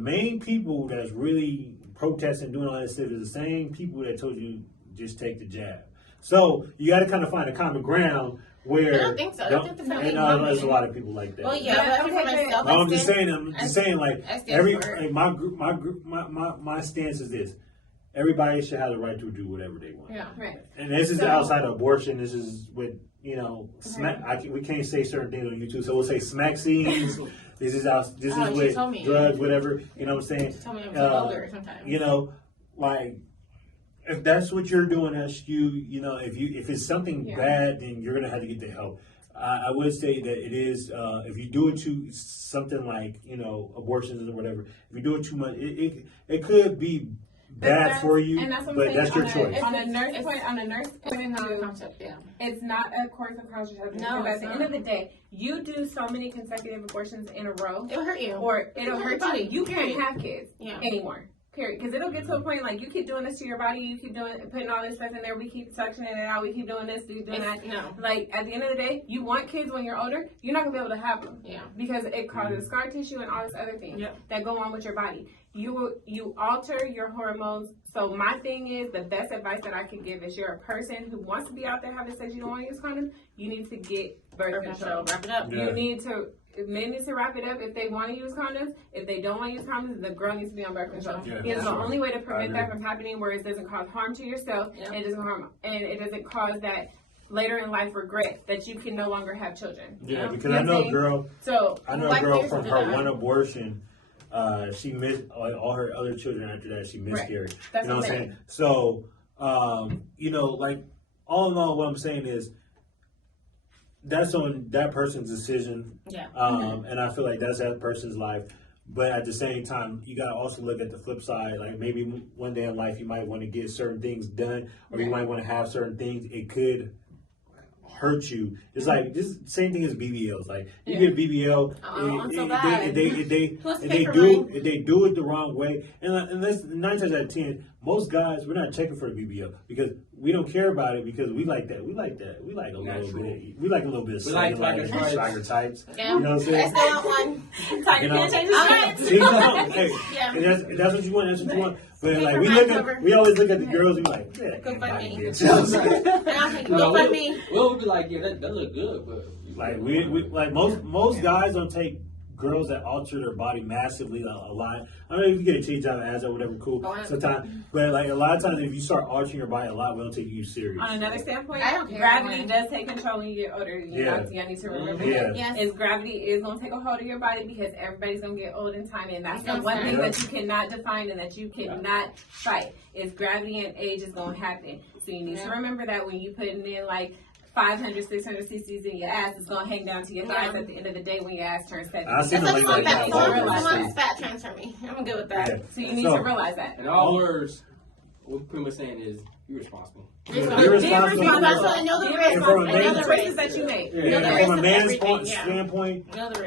main people that's really protesting, doing all this stuff, is the same people that told you just take the jab. So you got to kind of find a common ground. Where I don't think so. There's a lot of people like that. Well, yeah, but for myself, I'm just saying, like my stance is this: everybody should have the right to do whatever they want. Yeah, right. And this is outside of abortion. This is with smack. We can't say certain things on YouTube, so we'll say smack scenes. This is with drugs, whatever. You know what I'm saying? She told me I'm too vulgar sometimes. Like. If that's what you're doing, that's if it's something bad, then you're gonna have to get the help. I would say that it is if you do it to something like abortions or whatever. If you do it too much, it could be bad for you, but that's your choice. On a nurse point of view, it's not a course of contraception. No, because at the end of the day, you do so many consecutive abortions in a row, it'll hurt you, or it'll hurt you. You can't have kids anymore. Period. Because it'll get to a point like you keep doing this to your body, you keep putting all this stuff in there, we keep suctioning it out, we keep doing this, doing that. No. Like at the end of the day, you want kids when you're older, you're not gonna be able to have them. Yeah. Because it causes scar tissue and all this other things that go on with your body. You alter your hormones. So my thing is, the best advice that I could give is, you're a person who wants to be out there having sex, you don't want to use condoms, you need to get birth control. Wrap it up. Yeah. Men need to wrap it up if they want to use condoms. If they don't want to use condoms, the girl needs to be on birth control. Yeah, because the only way to prevent that from happening, where it doesn't cause harm to yourself, and it doesn't cause that later in life regret that you can no longer have children. Yeah, because I know a girl. I know a girl from her one abortion. She missed all her other children after that. She miscarried. Right. That's you know what I'm saying? So, like all in all, what I'm saying is, that's on that person's decision. Yeah. And I feel like that's that person's life. But at the same time, you got to also look at the flip side. Like maybe one day in life, you might want to get certain things done, or you might want to have certain things. It could hurt you. It's like this same thing as BBLs. Like you get a BBL, they do it the wrong way, and that's 9 times out of 10. Most guys, we're not checking for a BBL because we don't care about it, because we like that. We like that. We like a little bit. We like a little bit of swagger types. Yeah. You know what I'm saying? I still want one. If that's what you want, that's what you want. But like we always look at the girls and be like, yeah, go find me. We'll be like, yeah, that look good, but like we like most guys don't take girls that alter their body massively a lot. I mean, if you get a cheese out of ass or whatever, cool. Sometimes, but like a lot of times, if you start altering your body a lot, we don't take you serious. On another standpoint, gravity does take control when you get older. You need to remember that. Yes. Is gravity is going to take a hold of your body, because everybody's going to get old in time, and that's the one thing that you cannot define and that you cannot fight. Is gravity and age is going to happen. So you need to remember that when you put in like 500, 600 cc's in your ass, is going to hang down to your thighs at the end of the day when your ass turns 70. I've seen the lady like that. Fat transfer me. I'm good with that. Yeah. So you need to realize that. In all words, what we're pretty much saying is, you're responsible. You're responsible. And know the risk. Know the risks that you make. From a man's standpoint,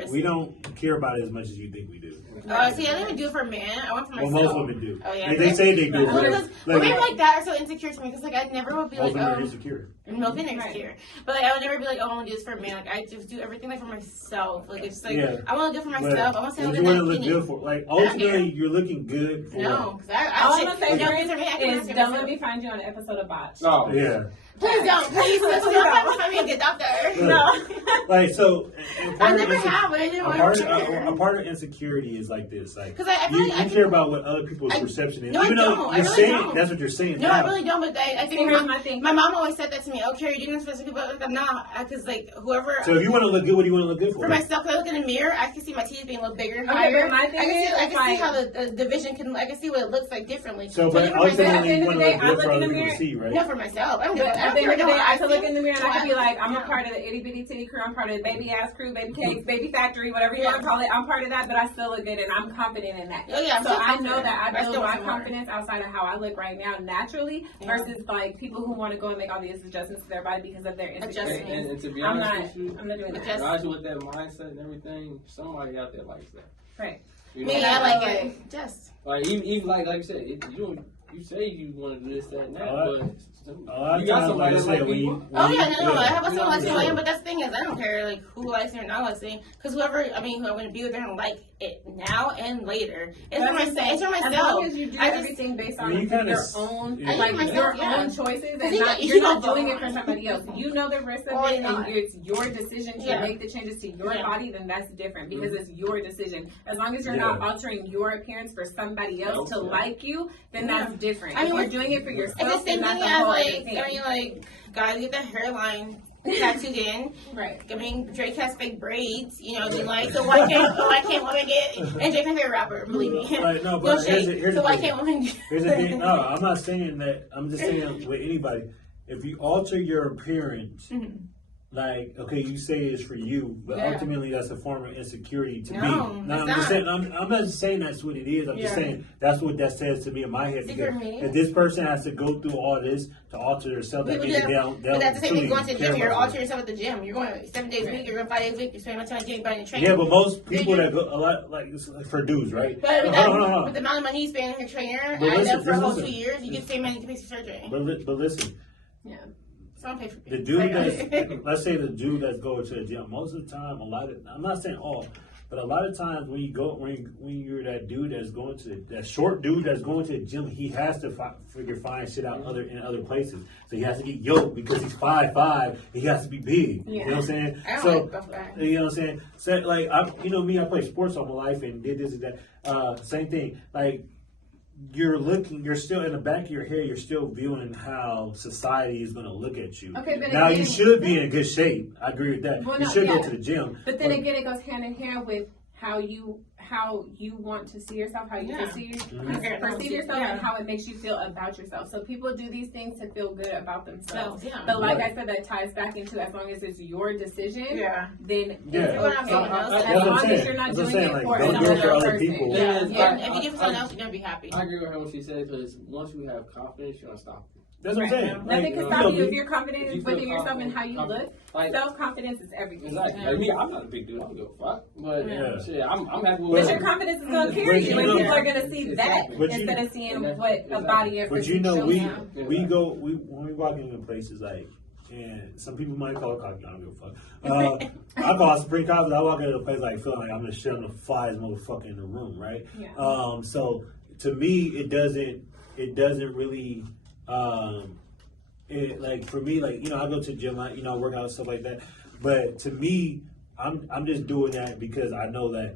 we don't care about it as much as you think we do. See, I didn't even do it for a man. I went for myself. Well, most women do. Oh, yeah. They say they do. Women like that are so insecure to me, because like I never would be like, women are insecure. No opinions here. But like, I would never be like, oh, I want to do this for a man. Like, I just do everything like for myself. Like, it's like, I want to do it for myself. I want to say you want to look good for, like, ultimately, you're looking good for. No, because I want to say is don't let me find you on an episode of Botch. Oh, yeah. Please don't. Please don't find me a good doctor. No. Like, so, I never have, but I didn't want to. A part of insecurity is like this. Like, I feel you care about what other people's perception is. No, even though you're saying, that's what you're saying. No, I really don't, but I think my mom always said that to me. Okay, you're doing this for people, but I'm not. Because, like, whoever. So, if you want to look good, what do you want to look good for? For myself, when I look in the mirror, I can see my teeth being a little bigger and higher. I can see how the division can, I can see what it looks like differently. So, but ultimately, you want to look good for other people to see, right? No, for myself. At the end of the day, I can look in the mirror and I can be like, I'm a part of the itty bitty titty crew, I'm part of the baby ass crew, baby cakes, baby factory, whatever you want to call it. I'm part of that, but I still look good and I'm confident in that. Oh, yeah, so I know that I build my confidence outside of how I look right now naturally versus like people who want to go and make all these adjustments to their body because of their insecurities. And to be honest with you, I'm not doing that. Especially with that mindset and everything, somebody out there likes that. Right. You know? I like it. Just. Like, even like you said, you say you want to do this, that, and that, but. You got somebody like you. I have a someone like but that's the thing is, I don't care like who likes me or not likes me, because who I'm going to be with, they're going to like it now and later. It's for myself. It's for myself. As long as you do everything based on your own, your own choices, and you're not doing it for somebody else. You know the risk of it, and it's your decision to make the changes to your body. Then that's different because it's your decision. As long as you're not altering your appearance for somebody else to like you, then that's different. If you're doing it for yourself, then that's a whole other thing. Like guys get the hairline tattooed in. Right. I mean, Drake has fake braids, you know, so why can't women get, and Drake is a rapper, believe me. Right, no, but here's so why can't women Here's the thing, no, I'm not saying that, I'm just saying with anybody, if you alter your appearance, like, okay, you say it's for you, but ultimately that's a form of insecurity to me. Now, I'm not saying that's what it is. I'm just saying that's what that says to me in my head. Because if this person has to go through all this to alter themselves, but that's the same thing going to the gym. You're altering yourself at the gym. You're going 7 days a week. You're going 5 days a week. You're spending much time getting body and training. Yeah, but most people that go a lot like for dudes, right? But with the amount of money you spend on your trainer, for a whole 2 years, you get the same money to pay for surgery. But listen. Yeah. The dude that's, let's say the dude that's going to the gym, most of the time, I'm not saying all, but a lot of times when you're that dude that's going to, that short dude that's going to the gym, he has to find shit out in other places. So he has to get yoked because he's 5'5", he has to be big. Yeah. You know what I'm saying? You know what I'm saying? So like, I play sports all my life and did this and that. Same thing. Like, you're still in the back of your head, you're still viewing how society is going to look at you. Okay, but now you should be in good shape. I agree with that. Well, you should go to the gym. But then again, it goes hand in hand with how you want to see yourself, how you perceive yourself, and how it makes you feel about yourself. So people do these things to feel good about themselves. But like I said, that ties back into as long as it's your decision, then it's okay. As long as you're not doing it for other people. If you give it to someone else, you're going to be happy. I agree with her when she said, because once you have confidence, you're going to stop. That's what I'm saying. Nothing can stop you if you're confident within yourself and how you look. Self-confidence is everything. Exactly. Like me, I'm not a big dude. I don't give a fuck. But shit, I'm happy with But your confidence is going to carry you, and people are going to see that instead of seeing what a body of physique shows. But when we walk into places like, and some people might call it cocky, I don't give a fuck. I call it supreme confidence. I walk into a place like feeling like I'm the shit on the flyest motherfucker in the room, right? Yeah. So to me, it doesn't really. Like for me, like, I go to the gym, I work out and stuff like that. But to me, I'm just doing that because I know that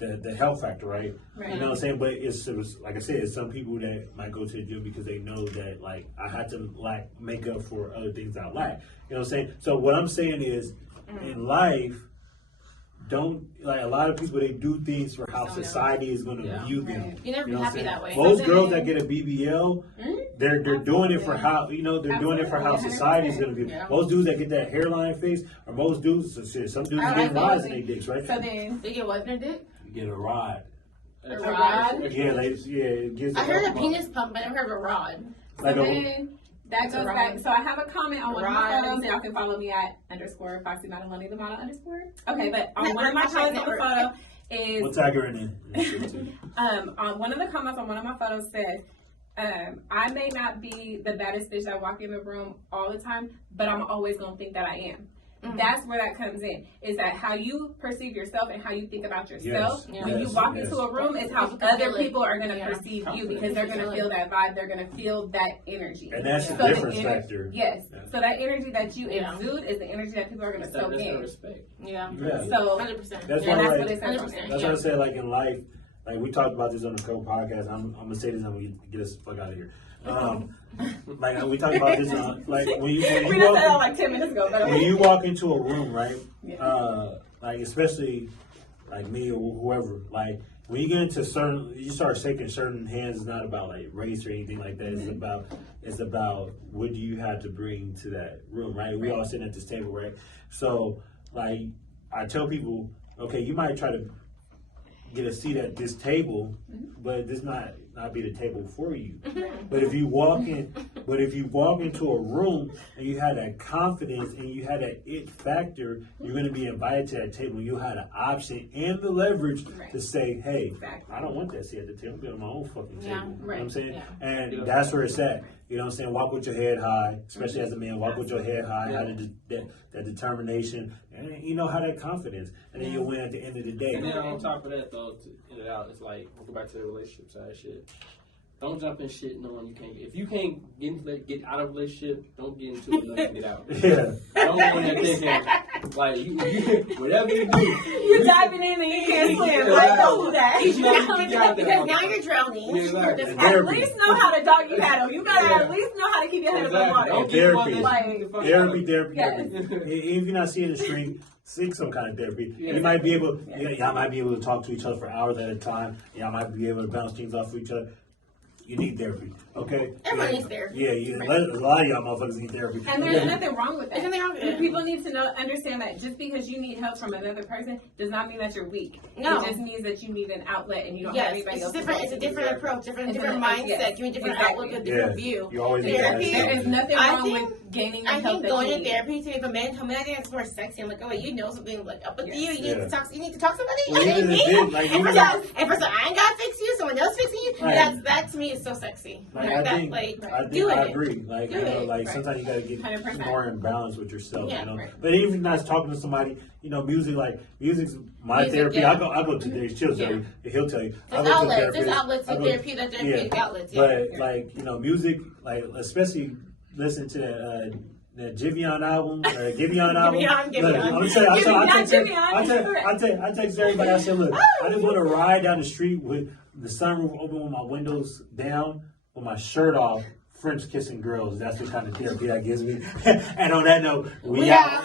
the health factor, right? You know what I'm saying? But it's like I said, it's some people that might go to the gym because they know that like I had to make up for other things I lack. You know what I'm saying? So what I'm saying is, in life, don't, like, a lot of people, they do things for how society is going to view them. You never be happy that way. Most girls that get a BBL, they're doing it for how, they're doing it for how society is going to view them. Most dudes that get that hairline face, or most dudes, some dudes get rods in their dicks, right? So then, they get what in their dick? You get a rod. A rod? Yeah, it gives. I heard a penis pump, but I never heard of a rod. That goes back. So I have a comment on one of my photos. Y'all can follow me at _ Foxy Model Money, the model _ Okay, but on one of my photos on the photo is. We'll tag her in there. On one of the comments on one of my photos says, I may not be the baddest bitch that walk in the room all the time, but I'm always gonna think that I am. Mm-hmm. That's where that comes in. Is that how you perceive yourself and how you think about yourself? Yes. When you walk into a room, is how other people are going to perceive you, because they're going to feel that vibe. They're going to feel that energy. And that's the difference factor. Yes. Yeah. So that energy that you exude is the energy that people are going to soak in. Respect. Yeah. So 100%. That's what it says. That's what I said. Like in life, like we talked about this on a couple podcasts. I'm gonna say this. I'm gonna get us the fuck out of here. Like we talked about this, like when you walk, like 10 minutes ago. When you walk into a room, right? Like especially like me or whoever, like when you get into you start shaking certain hands. It's not about like race or anything like that. It's about what do you have to bring to that room, right? We all sitting at this table, right? So like I tell people, okay, you might try to get a seat at this table, but this not be the table for you. But if you walk into a room and you have that confidence and you have that it factor, you're going to be invited to that table. You have the option and the leverage to say, hey, I don't want that seat at the table. I'm building my own fucking table. You know what I'm saying? Yeah. And that's where it's at. You know what I'm saying? Walk with your head high, especially as a man. Walk with your head high, have that determination, and you know, have that confidence, and then you'll win at the end of the day. And then on top of that, though, to end it out, it's like, we'll go back to the relationship side of shit. Don't jump in shit knowing you can't. If you can't get out of a relationship, don't get into it unless you get out. Yeah. Don't go in there thinking like you whatever you do. You're diving in and you can't swim. Like, don't do that. Because now you're drowning. Yeah, exactly. At least know how to doggy paddle. You gotta at least know how to keep your head above water. Therapy. If you're not seeing the street, seek some kind of therapy. You might be able. Y'all might be able to talk to each other for hours at a time. Y'all might be able to bounce things off of each other. You need therapy, okay? Everyone needs therapy. Yeah, a lot of y'all motherfuckers need therapy. And there's nothing wrong with that. There's nothing wrong with it. People need to understand that just because you need help from another person does not mean that you're weak. No. It just means that you need an outlet and you don't have anybody else. It's a different approach, different mindset, give me a different outlook, a different view. You always therapy. There is nothing wrong with gaining the help that you need. I think going to therapy to if a man told me I think it's more sexy. I'm like, oh, you know something like up with you. You need to talk. You need to talk to somebody. And for some, I ain't gotta fix you. Someone else fixing you. That to me is so sexy. I agree. Like, sometimes you gotta get more in balance with yourself, you know. But even if you're not talking to somebody, you know, music's my therapy. I go to Dave's Chill therapy. He'll tell you. There's outlets of therapy, that therapeutic outlets. But like, you know, music, like especially listening to the Giveon album, Giveon album. I text everybody. I said, look, I just want to ride down the street with the sunroof open, with my windows down, with my shirt off, French kissing girls. That's the kind of therapy that gives me. And on that note, we out.